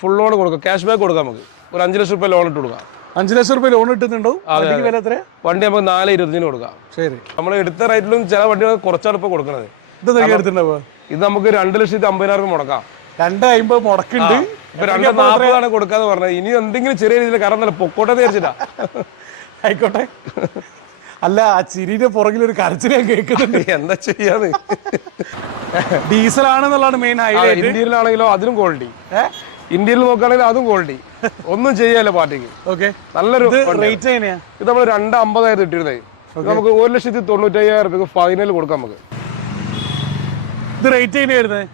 Full loan കൊടുക്കാം, cash back കൊടുക്കാം. നമുക്ക് ഒരു 5 ലക്ഷം രൂപ ലോൺ ഇട്ട് കൊടുക്കാം. 5 ലക്ഷം രൂപ ലോൺ കിട്ടുന്നുണ്ടോ? വില എത്ര? വണ്ടി നമുക്ക് 4.20 കൊടുക്കാം. ശരി, നമ്മൾ എടുത്ത റേറ്റിലും ചില വണ്ടികൾ കുറച്ചാണ് ഇപ്പോൾ കൊടുക്കുന്നത്. ഇത് നമുക്ക് 2,50,000 മുടക്കാം. 2,50,000 മുടക്കുണ്ട്. ഇപ്പൊ 2,40,000 കൊടുക്കാന്ന് പറഞ്ഞത്. ഇനി എന്തെങ്കിലും ചെറിയ രീതിയിൽ കാരണം പൊക്കോട്ടെ വിചാരിച്ചിട്ടാ. ആയിക്കോട്ടെ. അല്ല, ആ ചിരിയുടെ പുറകിൽ ഒരു കരച്ചിൽ ഞാൻ കേൾക്കുന്നുണ്ട്. എന്താ ചെയ്യാന്ന്. ഡീസൽ ആണെന്നുള്ളതാണ് മെയിൻ ഹൈലൈറ്റ്. ഇന്ത്യയിലാണെങ്കിലോ അതിനും ക്വാളിറ്റി. ഇന്ത്യയിൽ നോക്കുകയാണെങ്കിൽ അതും ക്വാളിറ്റി. ഒന്നും ചെയ്യാല്ല പാർട്ടിക്ക്. ഓക്കെ, നല്ലൊരു റേറ്റ് എങ്ങനെയാ? ഇത് നമ്മൾ 2,50,000 ഇട്ടിരുന്നത്. നമുക്ക് 1,95,000 ഫൈനൽ കൊടുക്കാം. നമുക്ക് ഇത് റേറ്റ് എങ്ങനെയാ വരുന്നത്?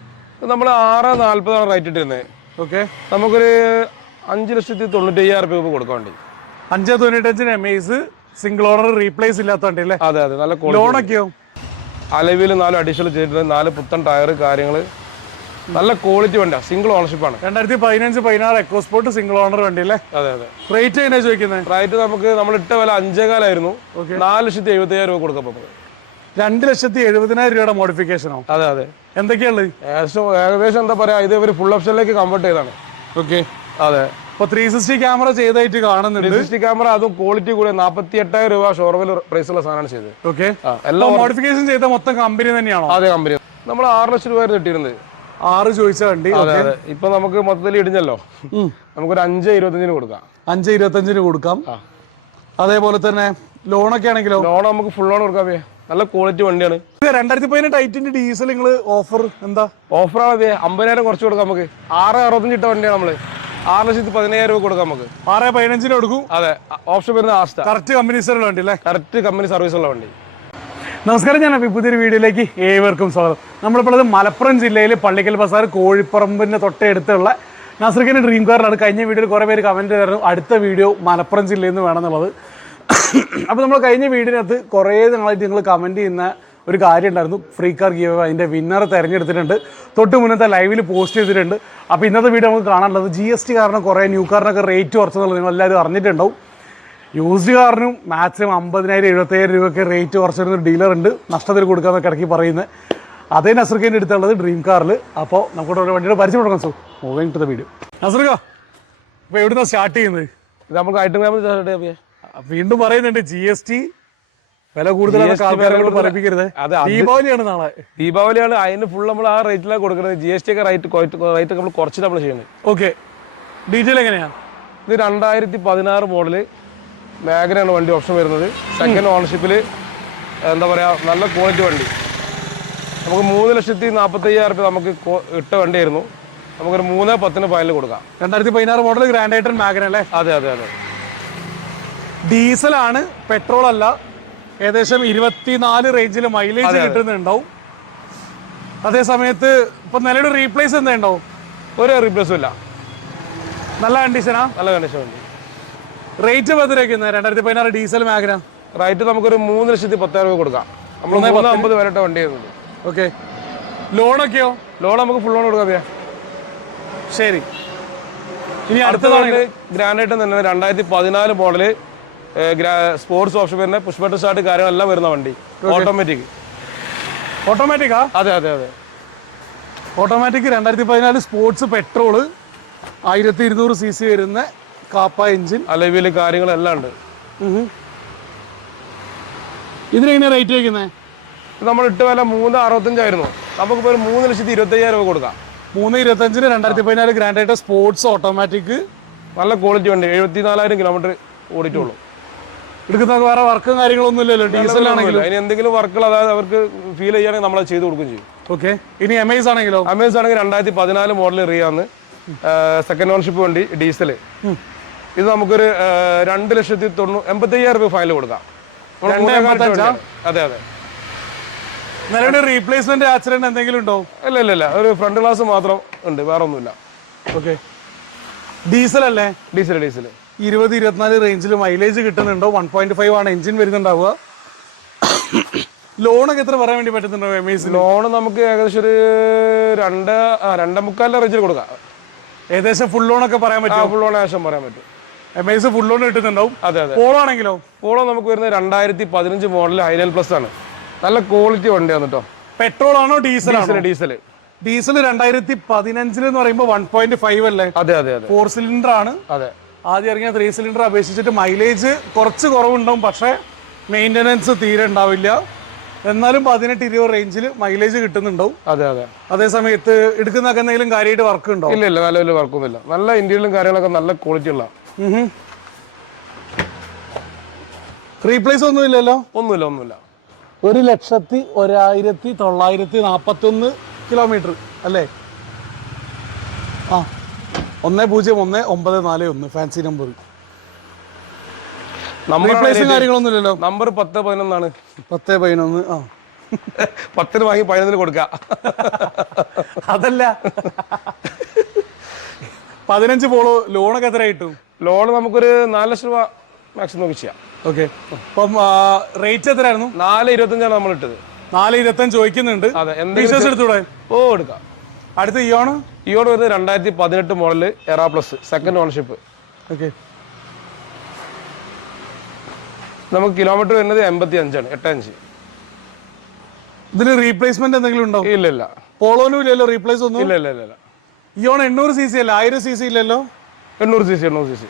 നമ്മൾ 6,40,000 റേറ്റ് ഇട്ടിരുന്നത്. ഓക്കെ, നമുക്കൊരു 5,95,000 കൊടുക്കാൻ വേണ്ടി. 5,95 MAs സിംഗിൾ ഓണർ റീപ്ലേസ് ഇല്ലാത്തോണ്ട് അല്ലേ? അതെ അതെ, നല്ല ലോണൊക്കെയോ? അലവിൽ 4 അഡീഷണൽ ചെയ്തിട്ടുണ്ട്, 4 പുത്തൻ ടയർ കാര്യങ്ങൾ, നല്ല ക്വാളിറ്റി വണ്ടിയാണ്. സിംഗിൾ ഓണർഷിപ്പ് ആണ്. 2015-16 എക്കോസ്പോർട്ട് സിംഗിൾ ഓണർ വണ്ടി അല്ലേ? അതെ അതെ. റേറ്റ് എങ്ങനെയാ ചോദിക്കുന്നത്? റേറ്റ് നമുക്ക് നമ്മൾ ഇട്ട വില 5,400,000 4,70,000 കൊടുക്കാം. 2,70,000 രൂപയുടെ മോഡിഫിക്കേഷനോ? അതെ അതെ. എന്തൊക്കെയുള്ളത്? ഏകദേശം എന്താ പറയാ, ഇത് ഒരു ഫുൾ ഓപ്ഷനിലേക്ക് കൺവേർട്ട് ചെയ്താണ്. ഓക്കെ, അതെ. ഇപ്പൊ 360 ക്യാമറ ചെയ്തായിട്ട് കാണുന്നുണ്ട്. 360 ക്യാമറ, അതും ക്വാളിറ്റി കൂടെ 48,000 രൂപ ഷോറൂമിൽ പ്രൈസുള്ള സാധനമാണ് ചെയ്തത്. ഓക്കെ, എല്ലാം മോഡിഫിക്കേഷൻ ചെയ്ത മൊത്തം കമ്പനി തന്നെയാണോ? അതെ, കമ്പനി. നമ്മൾ 6 ലക്ഷം രൂപ ഇട്ടിരുന്നത്. 6 ചോദിച്ച വണ്ടി. അതെ അതെ. ഇപ്പൊ നമുക്ക് മൊത്തത്തിൽ ഇടിഞ്ഞല്ലോ, നമുക്കൊരു 5,25,000 കൊടുക്കാം. 5,25,000 കൊടുക്കാം. അതേപോലെ തന്നെ ലോണൊക്കെ ആണെങ്കിലോ? ലോൺ നമുക്ക് ഫുൾ ലോൺ കൊടുക്കാം. നല്ല ക്വാളിറ്റി വണ്ടിയാണ്. 2015 ടൈറ്റിന്റെ ഡീസൽ നിങ്ങൾ ഓഫർ എന്താ? ഓഫറാണ് 50,000 കുറച്ച് കൊടുക്കാം. നമുക്ക് 6,65 ഇട്ട വണ്ടിയാണ്. നമ്മള് 6,15,000 രൂപ കൊടുക്കാം. നമുക്ക് 6,15 കൊടുക്കും. അതെ, ഓപ്ഷൻ വരുന്ന ആസ്റ്റ. കറക്റ്റ് കമ്പനി വണ്ടി അല്ലേ? കറക്റ്റ് കമ്പനി സർവീസ് ഉള്ള വണ്ടി. നമസ്കാരം, ഞാൻ പുതിയൊരു വീഡിയോയിലേക്ക് ഏവർക്കും സ്വാഗതം. നമ്മളിപ്പോൾ ഉള്ളത് മലപ്പുറം ജില്ലയിൽ പള്ളിക്കൽ ബസാർ കോഴിപ്പറമ്പിന്റെ തൊട്ടടുത്തുള്ള നസ്രിക്കിന്റെ ഡ്രീം കാറിലാണ്. കഴിഞ്ഞ വീഡിയോയിൽ കുറേ പേര് കമന്റ് ചെയ്തായിരുന്നു അടുത്ത വീഡിയോ മലപ്പുറം ജില്ലയിൽ നിന്ന് വേണമെന്നുള്ളത്. അപ്പോൾ നമ്മൾ കഴിഞ്ഞ വീഡിയോനകത്ത് കുറേ നാളായിട്ട് നിങ്ങൾ കമന്റ് ചെയ്യുന്ന ഒരു കാര്യം ഉണ്ടായിരുന്നു. ഫ്രീ കാർ ഗീവ് അതിൻ്റെ വിന്നറെ തിരഞ്ഞെടുത്തിട്ടുണ്ട്. തൊട്ട് മുന്നത്തെ ലൈവിൽ പോസ്റ്റ് ചെയ്തിട്ടുണ്ട്. അപ്പോൾ ഇന്നത്തെ വീഡിയോ നമുക്ക് കാണാനുള്ളത് GST കാരണം കുറേ ന്യൂ കാറിനൊക്കെ റേറ്റ് കുറച്ചെന്നുള്ളത് നിങ്ങളെല്ലാവരും അറിഞ്ഞിട്ടുണ്ടാവും. യൂസ്ഡ് കാറിനും മാക്സിമം 50,000 70,000 രൂപയൊക്കെ റേറ്റ് കുറച്ചിരുന്ന ഡീലറുണ്ട്, നഷ്ടത്തിൽ കൊടുക്കാമെന്നൊക്കെ ഇടയ്ക്ക് പറയുന്നത്. അതേ നസ്രിഖിൻ്റെ അടുത്തുള്ളത് ഡ്രീം കാറിൽ. അപ്പോൾ നമുക്ക് ഒരു വണ്ടിയുടെ പരിചയം കൊടുക്കാം. So moving to the video. നസ്രിഖ, ഇപ്പോൾ എവിടുന്നാണ് സ്റ്റാർട്ട് ചെയ്യുന്നത്? ഇത് നമുക്ക് ഐറ്റം വീണ്ടും പറയുന്നുണ്ട് GST വില കൂടുതലാണ്, ആൾക്കാരോട് പറയിപ്പിക്കരുത്. ദീപാവലിയാണ് നാളെ. ദീപാവലിയാണ്, അതിന് ഫുൾ നമ്മൾ ആ റേറ്റിലാണ് കൊടുക്കുന്നത്. GST ഒക്കെ റേറ്റ് നമ്മൾ കുറച്ചിട്ട് നമ്മൾ ചെയ്യുന്നത്. ഓക്കെ, ഡീറ്റെയിൽ എങ്ങനെയാണ്? ഇത് 2016 മോഡല് മാഗ്നയാണ് വണ്ടി ഓപ്ഷൻ വരുന്നത്. സെക്കൻഡ് ഓണർഷിപ്പിൽ എന്താ പറയുക, നല്ല ക്വാളിറ്റി വണ്ടി. നമുക്ക് 3,40,000 നമുക്ക് ഇട്ട വണ്ടിയായിരുന്നു. നമുക്കൊരു 3,10,000 ഫൈനൽ കൊടുക്കാം. 2016 മോഡൽ ഗ്രാൻഡ് ഐറ്റൺ മാഗ്ന അല്ലേ? അതെ അതെ അതെ. ഡീസലാണ്, പെട്രോൾ അല്ല. ഏകദേശം 24 റേഞ്ചിൽ മൈലേജ് കിട്ടുന്നുണ്ടാവും. അതേ സമയത്ത് ഇപ്പൊ നിലയുടെ റീപ്ലേസ് എന്താ ഉണ്ടാവും? ഒരു റീപ്ലേസും ഇല്ല. നല്ല കണ്ടീഷനാ? നല്ല കണ്ടീഷൻ വണ്ടി. റേറ്റ് പതിരക്കുന്നത് 2016 ഡീസൽ മാഗ്ന റേറ്റ് നമുക്കൊരു 3,10,000 രൂപ കൊടുക്കാം. നമ്മൾ 350 വരട്ടെ വണ്ടി ആയിരുന്നു. ഓക്കെ, ലോണൊക്കെയോ? ലോൺ നമുക്ക് ഫുൾ ലോൺ കൊടുക്കാം. ശരി, ഇനി അടുത്തതാണ് ഗ്രാൻഡായിട്ട് തന്നെ 2014 മോഡല് സ്പോർട്സ് ഓപ്ഷൻ വരുന്ന പുഷ് ബട്ടൺ സ്റ്റാർട്ട് കാര്യങ്ങളെല്ലാം വരുന്ന വണ്ടി. ഓട്ടോമാറ്റിക്കാ? അതെ അതെ അതെ. ഓട്ടോമാറ്റിക് 2014 സ്പോർട്സ് പെട്രോള് 1200 cc വരുന്ന കാപ്പ എഞ്ചിൻ, അലവില് കാര്യങ്ങളെല്ലാം ഉണ്ട്. ഇതിനെങ്ങനെ റേറ്റ് വയ്ക്കുന്നത്? നമ്മൾ ഇട്ട് വില 3,65 ആയിരുന്നു. നമുക്കിപ്പോൾ ഒരു 3,25,000 രൂപ കൊടുക്കാം. 3,25 2014 ഗ്രാൻഡ് ആയിട്ട് സ്പോർട്സ് ഓട്ടോമാറ്റിക്, നല്ല ക്വാളിറ്റി വണ്ടി. 74,000 കിലോമീറ്റർ ഓടിയിട്ടുള്ളൂ. എടുക്കുന്ന വേറെ വർക്കും കാര്യങ്ങളൊന്നും ഇല്ലല്ലോ ഡീസലാണെങ്കിലും. അതിന് എന്തെങ്കിലും വർക്കുകൾ അതായത് അവർക്ക് ഫീൽ ചെയ്യുകയാണെങ്കിൽ നമ്മളത് ചെയ്ത് കൊടുക്കുകയും ചെയ്യും. ഓക്കെ, ഇനി എമേസ് ആണെങ്കിലോ? എമേസ് ആണെങ്കിൽ 2014 മോഡൽ റിയാന്ന് സെക്കൻഡ് ഓണർഷിപ്പ് വണ്ടി ഡീസല്. ഇത് നമുക്കൊരു 2,80,000 രൂപ ഫൈനൽ കൊടുക്കാം. അതെ അതെ. നിലവിലെ റീപ്ലേസ്മെന്റ് ആക്സിഡന്റ് എന്തെങ്കിലും ഉണ്ടോ? ഇല്ല ഇല്ല ഇല്ല, ഒരു ഫ്രണ്ട് ഗ്ലാസ് മാത്രം ഉണ്ട്, വേറെ ഒന്നുമില്ല. ഓക്കെ, ഡീസൽ അല്ലേ? Diesel diesel. 20-24 റേഞ്ചിൽ മൈലേജ് കിട്ടുന്നുണ്ടോ? 1.5 ആണ് എഞ്ചിൻ വരുന്നുണ്ടാവുക. ലോണൊക്കെ എത്ര പറയാൻ വേണ്ടി പറ്റുന്നുണ്ടോ? ലോൺ നമുക്ക് ഏകദേശം ഒരു 2.25 റേഞ്ചിൽ കൊടുക്കാം. ഏകദേശം ഫുൾ ലോൺ ഒക്കെ പറയാൻ പറ്റും? ഫുൾ ലോൺ ഏകദേശം പറയാൻ പറ്റും. എമേസ് ഫുൾ ലോൺ കിട്ടുന്നുണ്ടാവും. അതെ അതെ. പോളോ ആണെങ്കിലോ? പോളോ നമുക്ക് വരുന്നത് 2015 മോഡൽ ഹൈലൈൻ പ്ലസ് ആണ്. നല്ല ക്വാളിറ്റി വണ്ടിയാണ് കേട്ടോ. പെട്രോൾ ആണോ ഡീസൽ? ഡീസൽ. ഡീസൽ 2015 എന്ന് പറയുമ്പോൾ 1.5 അല്ലേ? അതെ അതെ അതെ 4 സിലിണ്ടർ ആണ്. അതെ. ആദ്യം ഇറങ്ങിയ 3 സിലിണ്ടർ അപേക്ഷിച്ചിട്ട് മൈലേജ് കുറച്ച് കുറവുണ്ടാവും, പക്ഷേ മെയിൻ്റനൻസ് തീരെ ഉണ്ടാവില്ല. എന്നാലും 18-20 റേഞ്ചിൽ മൈലേജ് കിട്ടുന്നുണ്ടാവും. അതെ അതെ. അതേ സമയത്ത് എടുക്കുന്നൊക്കെ എന്തെങ്കിലും കാര്യമായിട്ട് വർക്ക് ഉണ്ടോ? ഇല്ല ഇല്ല, നല്ല വലിയ വർക്കൊന്നുമില്ല. നല്ല ഇന്ത്യയിലും കാര്യങ്ങളൊക്കെ നല്ല ക്വാളിറ്റി ഉള്ള. റീപ്ലേസ് ഒന്നുമില്ലല്ലോ? ഒന്നുമില്ല ഒന്നുമില്ല. 1,01,941 കിലോമീറ്റർ അല്ലേ? ആ 101941 ഫാൻസി നമ്പർ. റീപ്ലേസും കാര്യങ്ങളൊന്നുമില്ലല്ലോ? നമ്പർ 10-11 ആണ്. 10-11. ആ 10 വാങ്ങി 11 കൊടുക്കുക. അതല്ല 15 പോളോ ലോണൊക്കെ എത്ര കിട്ടും? ലോൺ നമുക്കൊരു 4 ലക്ഷം രൂപ മാക്സിമം നോക്കി ചെയ്യാം. ഓക്കെ. അപ്പം റേറ്റ് എത്രയായിരുന്നു? 4.25 നമ്മൾ ഇട്ടത്. 4.25 ചോദിക്കുന്നുണ്ട്. അതെ. ഫീച്ചേഴ്സ് എടുത്തൂടെ? ഓ എടുക്കാം. അടുത്ത ഇയോണ് വരുന്നത് 2018 model Era plus, second ownership. Okay. നമുക്ക് കിലോമീറ്റർ വരുന്നത് 85 ആണ്, 85. ഇതിന് റീപ്ലേസ്മെന്റ് എന്തെങ്കിലും ഉണ്ടോ? ഇല്ല ഇല്ല. പോളോനും ഇല്ലല്ലോ റീപ്ലേസ് ഒന്നും? ഇല്ല ഇല്ല ഇല്ല. ഇയോൺ 800 cc അല്ല, 1000 cc ഇല്ലല്ലോ? 800 cc. 800 cc.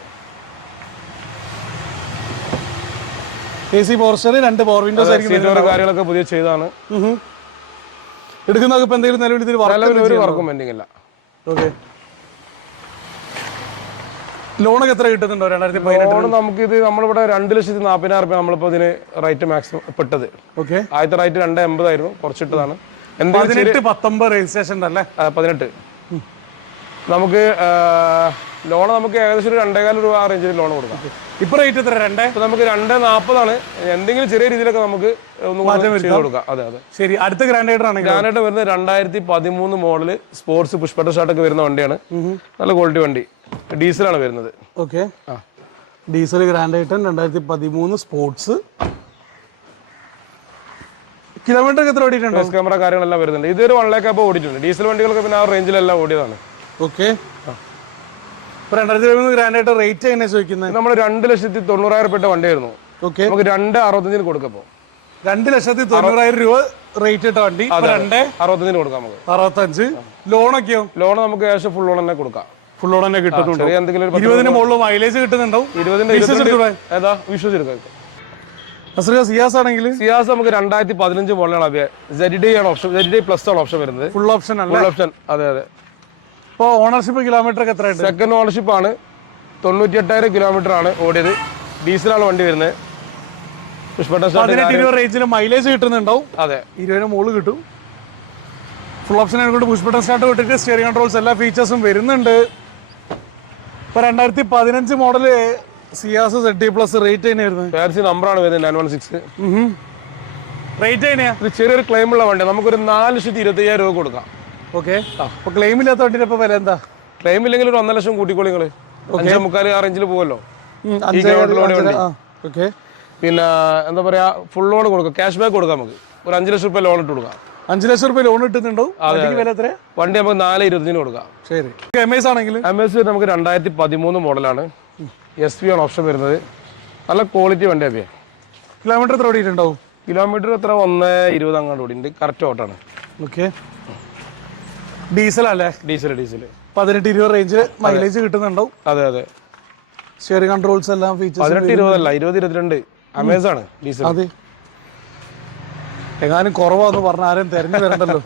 AC പോർച്ചർ, 2 power Windows ആയിരിക്കും. കാര്യങ്ങളൊക്കെ പുതിയ ചെയ്താണ്. എടുക്കുന്നതൊക്കെ ഇപ്പൊ എന്തെങ്കിലും നിലവിൽ ഇതിൽ ഒരു വർക്കും പെൻഡിങ് ഇല്ല. ഓക്കെ. ലോണൊക്കെ എത്ര കിട്ടുന്നുണ്ടോ? 2018 നമുക്കിത് നമ്മളിവിടെ 2,40,000 രൂപ നമ്മളിപ്പോ ഇതിന് റേറ്റ് മാക്സിമം പെട്ടത്. ഓക്കെ. ആദ്യത്തെ റേറ്റ് 2.80 ആയിരുന്നു, കുറച്ചിട്ടതാണ്. 18-19 രജിസ്ട്രേഷൻ അല്ലേ? 18. നമുക്ക് ലോൺ നമുക്ക് ഏകദേശം ഒരു 2.25 രൂപ ആ റേഞ്ചിൽ ലോൺ കൊടുക്കാം. ഇപ്പൊ റേറ്റ് എത്ര? നമുക്ക് 2.40 ആണ്. എന്തെങ്കിലും ചെറിയ രീതിയിലൊക്കെ നമുക്ക് ചെയ്ത് കൊടുക്കാം. അതെ അതെ. ശരി. അടുത്ത ഗ്രാൻഡൈറ്റർ ആണ്. ഗ്രാൻഡൈറ്റർ വരുന്നത് 2013 മോഡല് സ്പോർട്സ് പുഷ്പട്ട ഷാട്ടൊക്കെ വരുന്ന വണ്ടിയാണ്. നല്ല ക്വാളിറ്റി വണ്ടി. ഡീസലാണ് വരുന്നത്. ഓക്കെ. ഡീസൽ ഗ്രാൻഡൈറ്റർ 2013 സ്പോർട്സ്. കിലോമീറ്റർ എത്ര ഓടിയിട്ടുണ്ട്? ക്യാമറ കാര്യങ്ങളെല്ലാം വരുന്നുണ്ട്. ഇതൊരു 1 ലക്ഷം അപ്പോൾ ഓടിയിട്ടുണ്ട്. ഡീസൽ വണ്ടികളൊക്കെ പിന്നെ ആ റേഞ്ചിലെല്ലാം ഓടിയതാണ്. ഓക്കെ. 2013 ഗ്രാൻഡൈറ്റർ റേറ്റ് എങ്ങനെ ചോദിക്കുന്നത്? നമ്മൾ 2,90,000 രൂപ വണ്ടിയായിരുന്നു. ഓക്കെ. നമുക്ക് 2.65 കൊടുക്കപ്പോ 2,90,000 രൂപ റേറ്റ് ഇട്ട വണ്ടി 2.65 കൊടുക്കാം. നമുക്ക് 65. ലോണൊക്കെയോ? ലോൺ നമുക്ക് ഏകദേശം ഫുൾ ലോൺ തന്നെ കൊടുക്കാം. ഫുൾ ലോൺ തന്നെ കിട്ടുന്നുണ്ട്. 20 മുകളിൽ മൈലേജ് കിട്ടുന്നുണ്ടാവും. 20 ഏതാ വിശ്വസ് എടുക്കാം. സിയാസ് ആണെങ്കിൽ സിയാസ് നമുക്ക് 2015 മോഡലാണ്. ZD ആണ് ഓപ്ഷൻ, ZD പ്ലസ് ആണ് ഓപ്ഷൻ വരുന്നത്. ഫുൾ ഓപ്ഷൻ അല്ലേ? Full option. അതെ അതെ. ഇപ്പോൾ ഓണർഷിപ്പ് കിലോമീറ്റർ എത്ര? സെക്കൻഡ് ഓണർഷിപ്പ് ആണ്. 98,000 കിലോമീറ്റർ ആണ് ഓടിയത്. ഡീസലാണ് വണ്ടി വരുന്നത്. 18-20 റേഞ്ചിൽ മൈലേജ് കിട്ടുന്നുണ്ടാവും. അതെ. 20 മുകളിൽ കിട്ടും. ഫുൾ ഓപ്ഷൻ ആയതുകൊണ്ട് പുഷ് ബട്ടൺ സ്റ്റാർട്ട് വിട്ടിട്ട് സ്റ്റിയറിംഗ് കൺട്രോൾസ് എല്ലാ ഫീച്ചേഴ്സും വരുന്നുണ്ട്. ഇപ്പൊ 2015 model Ciaz ZD plus rate തന്നെയായിരുന്നു. നമ്പറാണ് വരുന്നത് 916. റേറ്റ് എങ്ങനെയാ? ചെറിയൊരു ക്ലെയിം ഉള്ള വണ്ടി. നമുക്കൊരു 4,25,000 രൂപ കൊടുക്കാം. ഓക്കെ. അപ്പൊ ക്ലെയിം ഇല്ലാത്ത വണ്ടിയുടെ ഇപ്പൊ വില എന്താ? ക്ലെയിം ഇല്ലെങ്കിൽ ഒരു 1 ലക്ഷം കൂട്ടിക്കോളി നിങ്ങള്. 5.25 ആ റേഞ്ചിൽ പോകുമല്ലോ. പിന്നെ എന്താ പറയാ, ഫുൾ ലോൺ കൊടുക്കാം, ക്യാഷ് ബാക്ക് കൊടുക്കാം. നമുക്ക് ഒരു 5 ലക്ഷം രൂപ ലോൺ ഇട്ട് കൊടുക്കാം. 5 ലക്ഷം രൂപ ലോൺ കിട്ടുന്നുണ്ടോ? വില എത്ര? വണ്ടി നമുക്ക് 4.25 കൊടുക്കാം. ശരി. MS ആണെങ്കിൽ MS നമുക്ക് 2013 മോഡലാണ്. SP ആണ് ഓപ്ഷൻ വരുന്നത്. നല്ല ക്വാളിറ്റി വണ്ടിയാണ്. കിലോമീറ്റർ എത്ര ഓടിയിട്ടുണ്ടാവും? കിലോമീറ്റർ എത്ര 1.20 അങ്ങോട്ട് ഓടിണ്ട്. കറക്റ്റ് ഓട്ടാണ്. ഓക്കെ. ഡീസൽ അല്ലേ? ഡീസൽ. 18-20 റേഞ്ച് മൈലേജ് കിട്ടുന്നുണ്ടാവും. അതെ അതെ. സ്റ്റിയറിംഗ് കൺട്രോൾസ് എല്ലാം ഫീച്ചേഴ്സ്. 18-20 അല്ല, 20-22 അമേസാണ് ഡീസൽ. അതെ. എങ്ങാനും കുറവാന്ന് പറഞ്ഞ ആരും തെരഞ്ഞു വരണ്ടല്ലോ.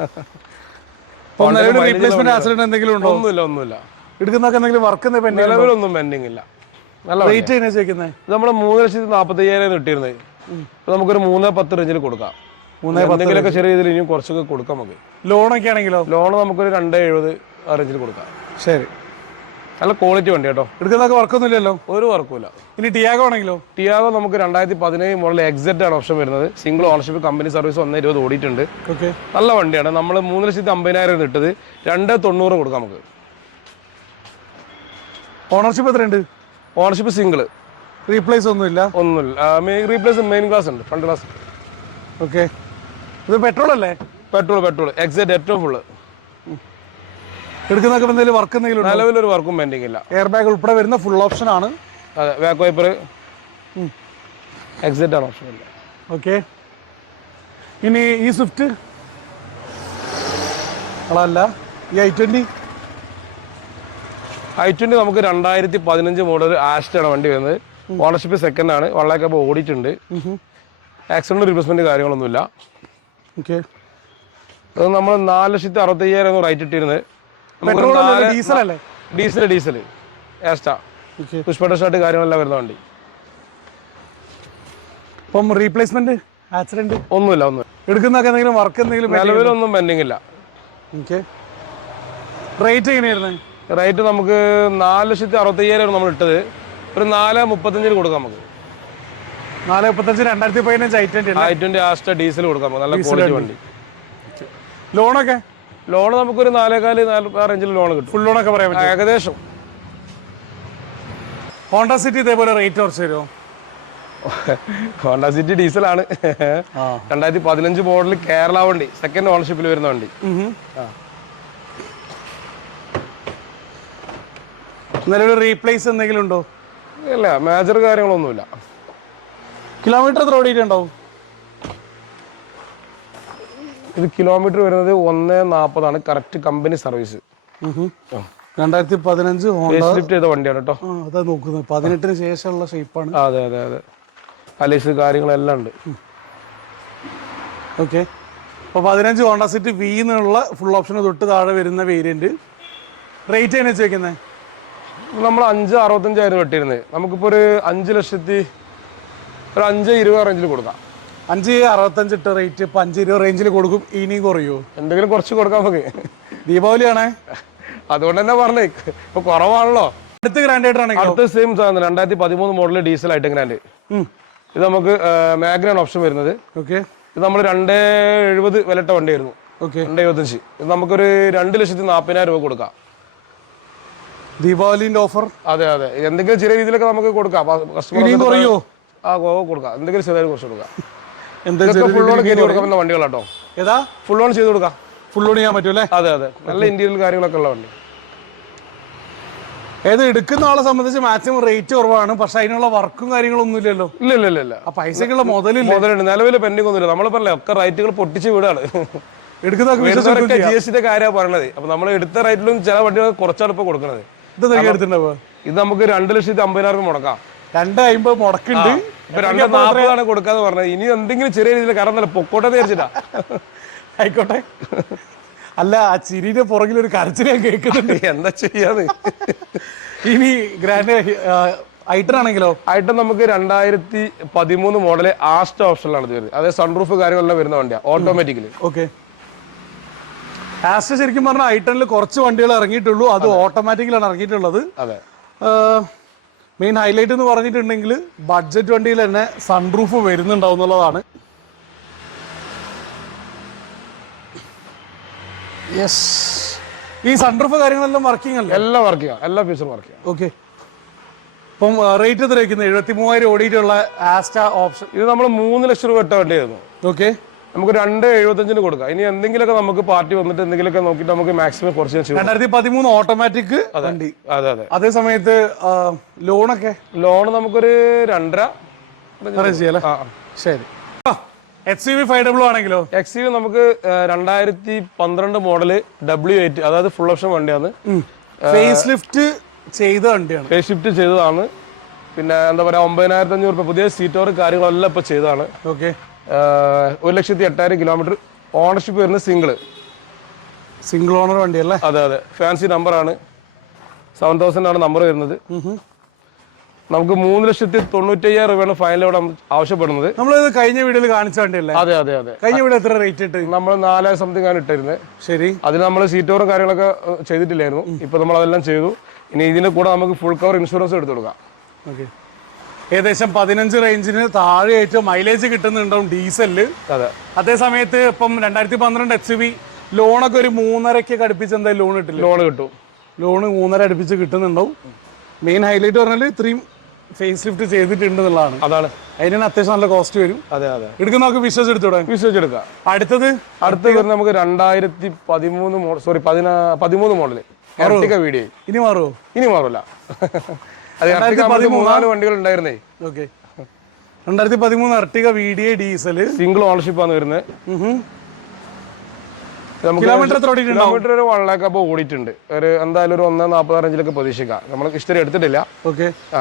റീപ്ലേസ്മെന്റ് ആക്സിഡന്റ് എന്തെങ്കിലും ഉണ്ടോ? ഒന്നുമില്ല. എടുക്കുന്നൊക്കെ എന്തെങ്കിലും വർക്ക് നിലവിലൊന്നും പെൻഡിങ് ഇല്ല. നല്ല റേറ്റ് എങ്ങനെയാ ചോദിക്കുന്നത്? നമ്മൾ 3,45,000 കിട്ടിയിരുന്നത്. നമുക്കൊരു 3.10 റേഞ്ചിൽ കൊടുക്കാം. എന്തെങ്കിലുമൊക്കെ ചെറിയ രീതിയിൽ ഇനിയും കുറച്ചൊക്കെ കൊടുക്കാം നമുക്ക്. ലോണൊക്കെ ആണെങ്കിലോ? ലോൺ നമുക്കൊരു 2.70 ആ റേഞ്ചിൽ കൊടുക്കാം. ശരി. നല്ല ക്വാളിറ്റി വണ്ടി കേട്ടോ. എടുക്കുന്നതൊക്കെ വർക്കൊന്നും ഇല്ലല്ലോ? ഒരു വർക്കുമില്ല. ഇനി ടിയാഗോ ആണെങ്കിലോ? ടിയാഗോ നമുക്ക് 2017 മോഡൽ എക്സെറ്റ് ആണ് ഓപ്ഷൻ വരുന്നത്. സിംഗിൾ ഓണർഷിപ്പ്, കമ്പനി സർവീസ് 1.20 ഓടിയിട്ടുണ്ട്. ഓക്കെ. നല്ല വണ്ടിയാണ്. നമ്മൾ 3,50,000 ഇട്ടത് 2.90 കൊടുക്കാം നമുക്ക്. ഓണർഷിപ്പ് എത്രയുണ്ട്? Ownership single. റീപ്ലേസ് ഒന്നുമില്ല? റീപ്ലേസ് മെയിൻ ക്ലാസ് ഉണ്ട്, ഫ്രണ്ട് ക്ലാസ്. ഓക്കെ. ഇത് പെട്രോൾ അല്ലേ? പെട്രോൾ. എക്സെറ്റ് ഏറ്റവും ഫുള്ള്. എടുക്കുന്നൊക്കെ എന്തെങ്കിലും വർക്ക് എന്തെങ്കിലും? നിലവിലൊരു വർക്കും പെൻഡിങ് ഇല്ല. എയർ ബാഗ് ഉൾപ്പെടെ വരുന്ന ഫുൾ ഓപ്ഷൻ ആണ്. അതെ. ബാക്ക് വൈപ്പർ എക്സെറ്റ് ആണ് ഓപ്ഷൻ ഇല്ല. ഓക്കെ. ഇനി ഈ സ്വിഫ്റ്റ് അല്ല ഈ i20 i20 നമുക്ക് 2015 മോഡൽ ആസ്റ്റാണ് വണ്ടി വരുന്നത്. ഓണർഷിപ്പ് സെക്കൻഡ് ആണ്. 1 lakh അപ്പോൾ ഓടിയിട്ടുണ്ട്. ആക്സിഡന്റ് റീപ്ലേസ്മെന്റ് കാര്യങ്ങളൊന്നുമില്ല. ഓക്കെ. അത് നമ്മൾ 4,65,000 റേറ്റ് ഇട്ടിരുന്നത്. ഡീസൽ അല്ലേ? ഡീസൽ ആസ്റ്റ പുഷ്പ ഷർട്ട് കാര്യങ്ങളെല്ലാം വരുന്ന വണ്ടി. ഇപ്പം റീപ്ലേസ്മെന്റ് ആക്സിഡന്റ് ഒന്നുമില്ല. എടുക്കുന്നൊക്കെ എന്തെങ്കിലും വർക്ക് എന്തെങ്കിലും നിലവിലൊന്നും പെൻഡിങ് ഇല്ല. ഓക്കെ. റേറ്റ് എങ്ങനെയായിരുന്നു? റേറ്റ് നമുക്ക് 4,65,000 നമ്മൾ ഇട്ടത്. ഒരു 4,35 കൊടുക്കാം നമുക്ക്. 4,35 2015 i20 ആസ്റ്റ ഡീസൽ കൊടുക്കാം. നല്ല ക്വാളിറ്റി വണ്ടി. ലോണൊക്കെ? ലോൺ നമുക്കൊരു 4,4 റേഞ്ചിൽ ലോൺ കിട്ടും. ഫുൾ ലോണൊക്കെ പറയാൻ പറ്റും ഏകദേശം. ഹോണ്ട സിറ്റി ഇതേപോലെ റേറ്റ് കുറച്ച് തരുമോ? ഹോണ്ട സിറ്റി ഡീസലാണ്. 2015 മോഡൽ കേരള വണ്ടി, സെക്കൻഡ് ഓണർഷിപ്പിൽ വരുന്ന വണ്ടി. നിലവിൽ റീപ്ലേസ് എന്തെങ്കിലും ഉണ്ടോ? ഇല്ല, മേജർ കാര്യങ്ങളൊന്നുമില്ല. കിലോമീറ്റർ എത്ര ഓടിയിട്ടുണ്ടാവും? ഇത് കിലോമീറ്റർ വരുന്നത് 140 കറക്റ്റ് കമ്പനി സർവീസ്. 2015 ലിഫ്റ്റ് ചെയ്ത വണ്ടിയാണ് കേട്ടോ. അതാ നോക്കുന്നത്. 18 ശേഷമുള്ള ഷേപ്പാണ്. അതെ. അലീസ് കാര്യങ്ങളെല്ലാം ഉണ്ട്. ഓക്കെ. അപ്പോൾ 15 ഹോണ്ട സിറ്റി വി എന്നുള്ള ഫുൾ ഓപ്ഷൻ തൊട്ട് താഴെ വരുന്ന വേരിയന്റ്. റേറ്റ് എങ്ങനെ വെച്ചേക്കുന്നത്? നമ്മൾ 5,65,000 വെട്ടിയിരുന്നത്. നമുക്കിപ്പോൾ ഒരു 5,20,000 റേഞ്ചിൽ കൊടുക്കാം. 5,65 ഇട്ട റേറ്റ് ഇപ്പൊ 5,20 റേഞ്ചിൽ കൊടുക്കും. ഇനിയും കുറയോ? എന്തെങ്കിലും കുറച്ച് കൊടുക്കാൻ നമുക്ക്. ദീപാവലിയാണേ, അതുകൊണ്ട് തന്നെ പറഞ്ഞേ ഇപ്പൊ കുറവാണല്ലോ. അടുത്ത ഗ്രാൻഡേറ്റർ ആണെങ്കിൽ അടുത്ത സെയിം സാധനം 2013 മോഡൽ ഡീസൽ ആയിട്ട് ഗ്രാൻഡ്. ഇത് നമുക്ക് മാഗ്നാണ് ഓപ്ഷൻ വരുന്നത്. ഓക്കെ. ഇത് നമ്മൾ 2,70 വിലട്ട വണ്ടിയായിരുന്നു. ഓക്കെ. 2,75. ഇത് നമുക്കൊരു 2,40,000 രൂപ കൊടുക്കാം. ദീപാവലിന്റെ ഓഫർ. അതെ. എന്തെങ്കിലും ചെറിയ രീതിയിലൊക്കെ നമുക്ക് കൊടുക്കാം. കുറയോ? കൊടുക്കാം. എന്തെങ്കിലും ചെറിയ കുറച്ച് കൊടുക്കാം. എന്താ ഫുൾ ഓൺ ചെയ്ത് കൊടുക്കാവുന്ന വണ്ടികളാട്ടോ. ഏതാ? ഫുൾ ഓൺ ചെയ്ത് കൊടുക്കാം. ഫുൾ ഓൺ ചെയ്യാൻ പറ്റും അല്ലേ? അതെ. നല്ല ഇന്റീരിയൽ കാര്യങ്ങളൊക്കെ ഉള്ള വണ്ടി. ഏത് എടുക്കുന്ന ആളെ സംബന്ധിച്ച് മാക്സിമം റേറ്റ് കുറവാണ്. പക്ഷെ അതിനുള്ള വർക്കും കാര്യങ്ങളൊന്നും ഇല്ലല്ലോ. ഇല്ല. ആ പൈസക്കുള്ള മുതലുണ്ട്. നിലവിൽ പെൻഡിങ് ഒന്നുമില്ല. നമ്മൾ പറഞ്ഞില്ല ഒക്കെ റേറ്റുകൾ പൊട്ടിച്ച് വിടാണ്. എടുക്കുന്ന GST കാര്യമാണ് പറയണത്. അപ്പൊ നമ്മൾ എടുത്ത റേറ്റിലും ചില വണ്ടികൾ കുറച്ചാണ് ഇപ്പൊ കൊടുക്കുന്നത്. ഇത് നമുക്ക് 2,50,000 മുടക്കാം. 2,50 മുടക്കുണ്ട്. 2,40,000 കൊടുക്കാന്ന് പറഞ്ഞത്. ഇനി എന്തെങ്കിലും ചെറിയ രീതിയിൽ കാരണം പൊക്കോട്ടെ വിചാരിച്ചിട്ടാ. ആയിക്കോട്ടെ. അല്ല, ആ ചിരിയുടെ പുറകിൽ ഒരു കരച്ചിൽ ഞാൻ കേൾക്കുന്നുണ്ട്. എന്താ ചെയ്യാന്ന്. ഇനി ഗ്രാൻഡ് ഐട്ടൺ ആണെങ്കിലോ? ഐട്ടൺ നമുക്ക് 2013 മോഡല് ആസ്റ്റ ഓപ്ഷനിലാണ് വരുന്നത്. അതായത് സൺറൂഫ് കാര്യങ്ങളെല്ലാം വരുന്ന വണ്ടിയാണ് ഓട്ടോമാറ്റിക്കലി. ഓക്കെ. ആസ്റ്റ ശരിക്കും പറഞ്ഞാൽ ഐട്ടണിൽ കുറച്ച് വണ്ടികൾ ഇറങ്ങിയിട്ടുള്ളൂ. അത് ഓട്ടോമാറ്റിക്കലാണ് ഇറങ്ങിയിട്ടുള്ളത്. അതെ. മെയിൻ ഹൈലൈറ്റ് എന്ന് പറഞ്ഞിട്ടുണ്ടെങ്കിൽ ബഡ്ജറ്റ് വണ്ടിയിൽ തന്നെ സൺറൂഫ് വരുന്നുണ്ടാവും എന്നുള്ളതാണ്. യെസ്. ഈ സൺറൂഫ് കാര്യങ്ങളെല്ലാം വർക്കിംഗ് അല്ലേ? എല്ലാം വർക്കിംഗ്, എല്ലാ ഫീച്ചറും വർക്കിംഗ്. ഓക്കെ. ഇപ്പം റേറ്റ് എത്ര വയ്ക്കുന്നത്? 73,000 ഓടിയിട്ടുള്ള ആസ്റ്റ ഓപ്ഷൻ. ഇത് നമ്മൾ 3 ലക്ഷം രൂപ ഇട്ട വണ്ടിയായിരുന്നു. ഓക്കെ. നമുക്ക് 2,75 കൊടുക്കാം. ഇനി എന്തെങ്കിലുമൊക്കെ നമുക്ക് പാർട്ടി വന്നിട്ട് എന്തെങ്കിലുമൊക്കെ നോക്കിയിട്ട് നമുക്ക് മാക്സിമം കുറച്ച് 2013 ഓട്ടോമാറ്റിക് വണ്ടി. അതെ. അതേ സമയത്ത് ലോണൊക്കെ? ലോൺ നമുക്കൊരു 2.5 ചെയ്യാം. ശരി. XUV 500 ആണെങ്കിലോ? XUV നമുക്ക് 2012 മോഡല് W8, അതായത് ഫുൾ ഓപ്ഷൻ വണ്ടിയാണ്. ഫേസ് ലിഫ്റ്റ് ചെയ്ത വണ്ടിയാണ്. ഫേസ് ലിഫ്റ്റ് ചെയ്തതാണ്. പിന്നെ എന്താ പറയാ 9,500 രൂപ പുതിയ സീറ്റോർ കാര്യങ്ങളെല്ലാം ഇപ്പൊ ചെയ്തതാണ്. ഓക്കെ. 1,08,000 കിലോമീറ്റർ. ഓണർഷിപ്പ് വരുന്നത് സിംഗിൾ ഓണർ വണ്ടിയല്ലേ? അതെ. ഫാൻസി നമ്പറാണ്. 7,000 ആണ് നമ്പർ വരുന്നത്. നമുക്ക് 3,95,000 രൂപയാണ് ഫൈനൽ ആവശ്യപ്പെടുന്നത്. നമ്മൾ കഴിഞ്ഞ വീഡിയോയിൽ കാണിച്ച വണ്ടിയല്ലേ? അതെ. കഴിഞ്ഞ വീഡിയോ എത്ര റേറ്റ് ഇട്ട്? നമ്മൾ 4 സംതിങ് ആണ് ഇട്ടിരുന്നത്. ശരി. അതിന് നമ്മൾ സീറ്റോറും കാര്യങ്ങളൊക്കെ ചെയ്തിട്ടില്ലായിരുന്നു. ഇപ്പൊ നമ്മൾ അതെല്ലാം ചെയ്തു. ഇനി ഇതിന്റെ കൂടെ നമുക്ക് ഫുൾ കവർ ഇൻഷുറൻസ് എടുത്തു കൊടുക്കാം. ഓക്കെ. ഏകദേശം 15 റേഞ്ചിന് താഴെ ഏറ്റവും മൈലേജ് കിട്ടുന്നുണ്ടാവും ഡീസലില്. അതെ. അതേ സമയത്ത് ഇപ്പം 2012 XUV ലോണൊക്കെ ഒരു 3.5 അടുപ്പിച്ച് എന്തായാലും ലോൺ കിട്ടില്ല? ലോൺ കിട്ടും. ലോണ് 3.5 അടുപ്പിച്ച് കിട്ടുന്നുണ്ടാവും. മെയിൻ ഹൈലൈറ്റ് പറഞ്ഞാൽ ഇത്രയും ഫേസ് ലിഫ്റ്റ് ചെയ്തിട്ടുണ്ട് എന്നുള്ളതാണ്. അതാണ്. അതിന് അത്യാവശ്യം നല്ല കോസ്റ്റ് വരും. അതെ. എടുക്കുന്ന നമുക്ക് വിശ്വസിച്ചെടുത്തോടെ വിശ്വസിച്ചെടുക്കാം. അടുത്തത് നമുക്ക് 2013 മോഡല് വീഡിയോ. ഇനി മാറുമോ? ഇനി മാറൂല. 2013 വണ്ടികൾ ഉണ്ടായിരുന്നേ. Okay. 2013 Ertiga VDA diesel single ownership ആണ് വരുന്നത്. കിലോമീറ്റർ എത്ര ഓടിയിട്ടുണ്ടാവും? കിലോമീറ്റർ ഒരു 1 lakh അപ്പോൾ ഓടിയിട്ടുണ്ട്. ഒരു എന്തായാലും ഒരു 1.40 റേഞ്ചിലൊക്കെ പ്രതീക്ഷിക്കാം. നമ്മൾ ഹിസ്റ്ററി എടുത്തിട്ടില്ല. ഓക്കെ. ആ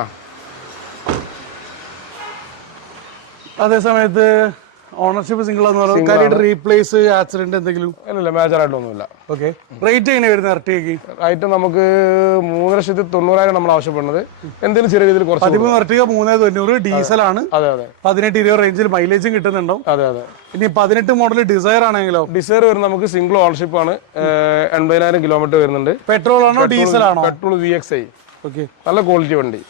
അതേ സമയത്ത് ഓണർഷിപ്പ് സിംഗിൾ എന്ന് റീപ്ലേസ് ആക്സിഡന്റ് എന്തെങ്കിലും ഇല്ല, മേജർ ആയിട്ടൊന്നുമില്ല. ഓക്കെ. റേറ്റ് എങ്ങനെ വരുന്നത് എർട്ടിഗയ്ക്ക്? റേറ്റ് നമുക്ക് 3,90,000 നമ്മൾ ആവശ്യപ്പെടുന്നത്. എന്തെങ്കിലും ചെറിയ രീതിയിൽ കുറച്ച് 13 എർട്ടിഗ 3,90,000 ഡീസലാണ്. അതെ അതെ. 18-20 റേഞ്ചിൽ മൈലേജും കിട്ടുന്നുണ്ടോ? അതെ അതെ. ഇനി 18 മോഡൽ ഡിസയർ ആണെങ്കിലോ? ഡിസയർ വരുന്നത് നമുക്ക് സിംഗിൾ ഓണർഷിപ്പ് ആണ്. 80,000 കിലോമീറ്റർ വരുന്നുണ്ട്. പെട്രോൾ ആണോ ഡീസൽ ആണോ? Petrol VXI. ഓക്കെ. നല്ല ക്വാളിറ്റി വണ്ടി.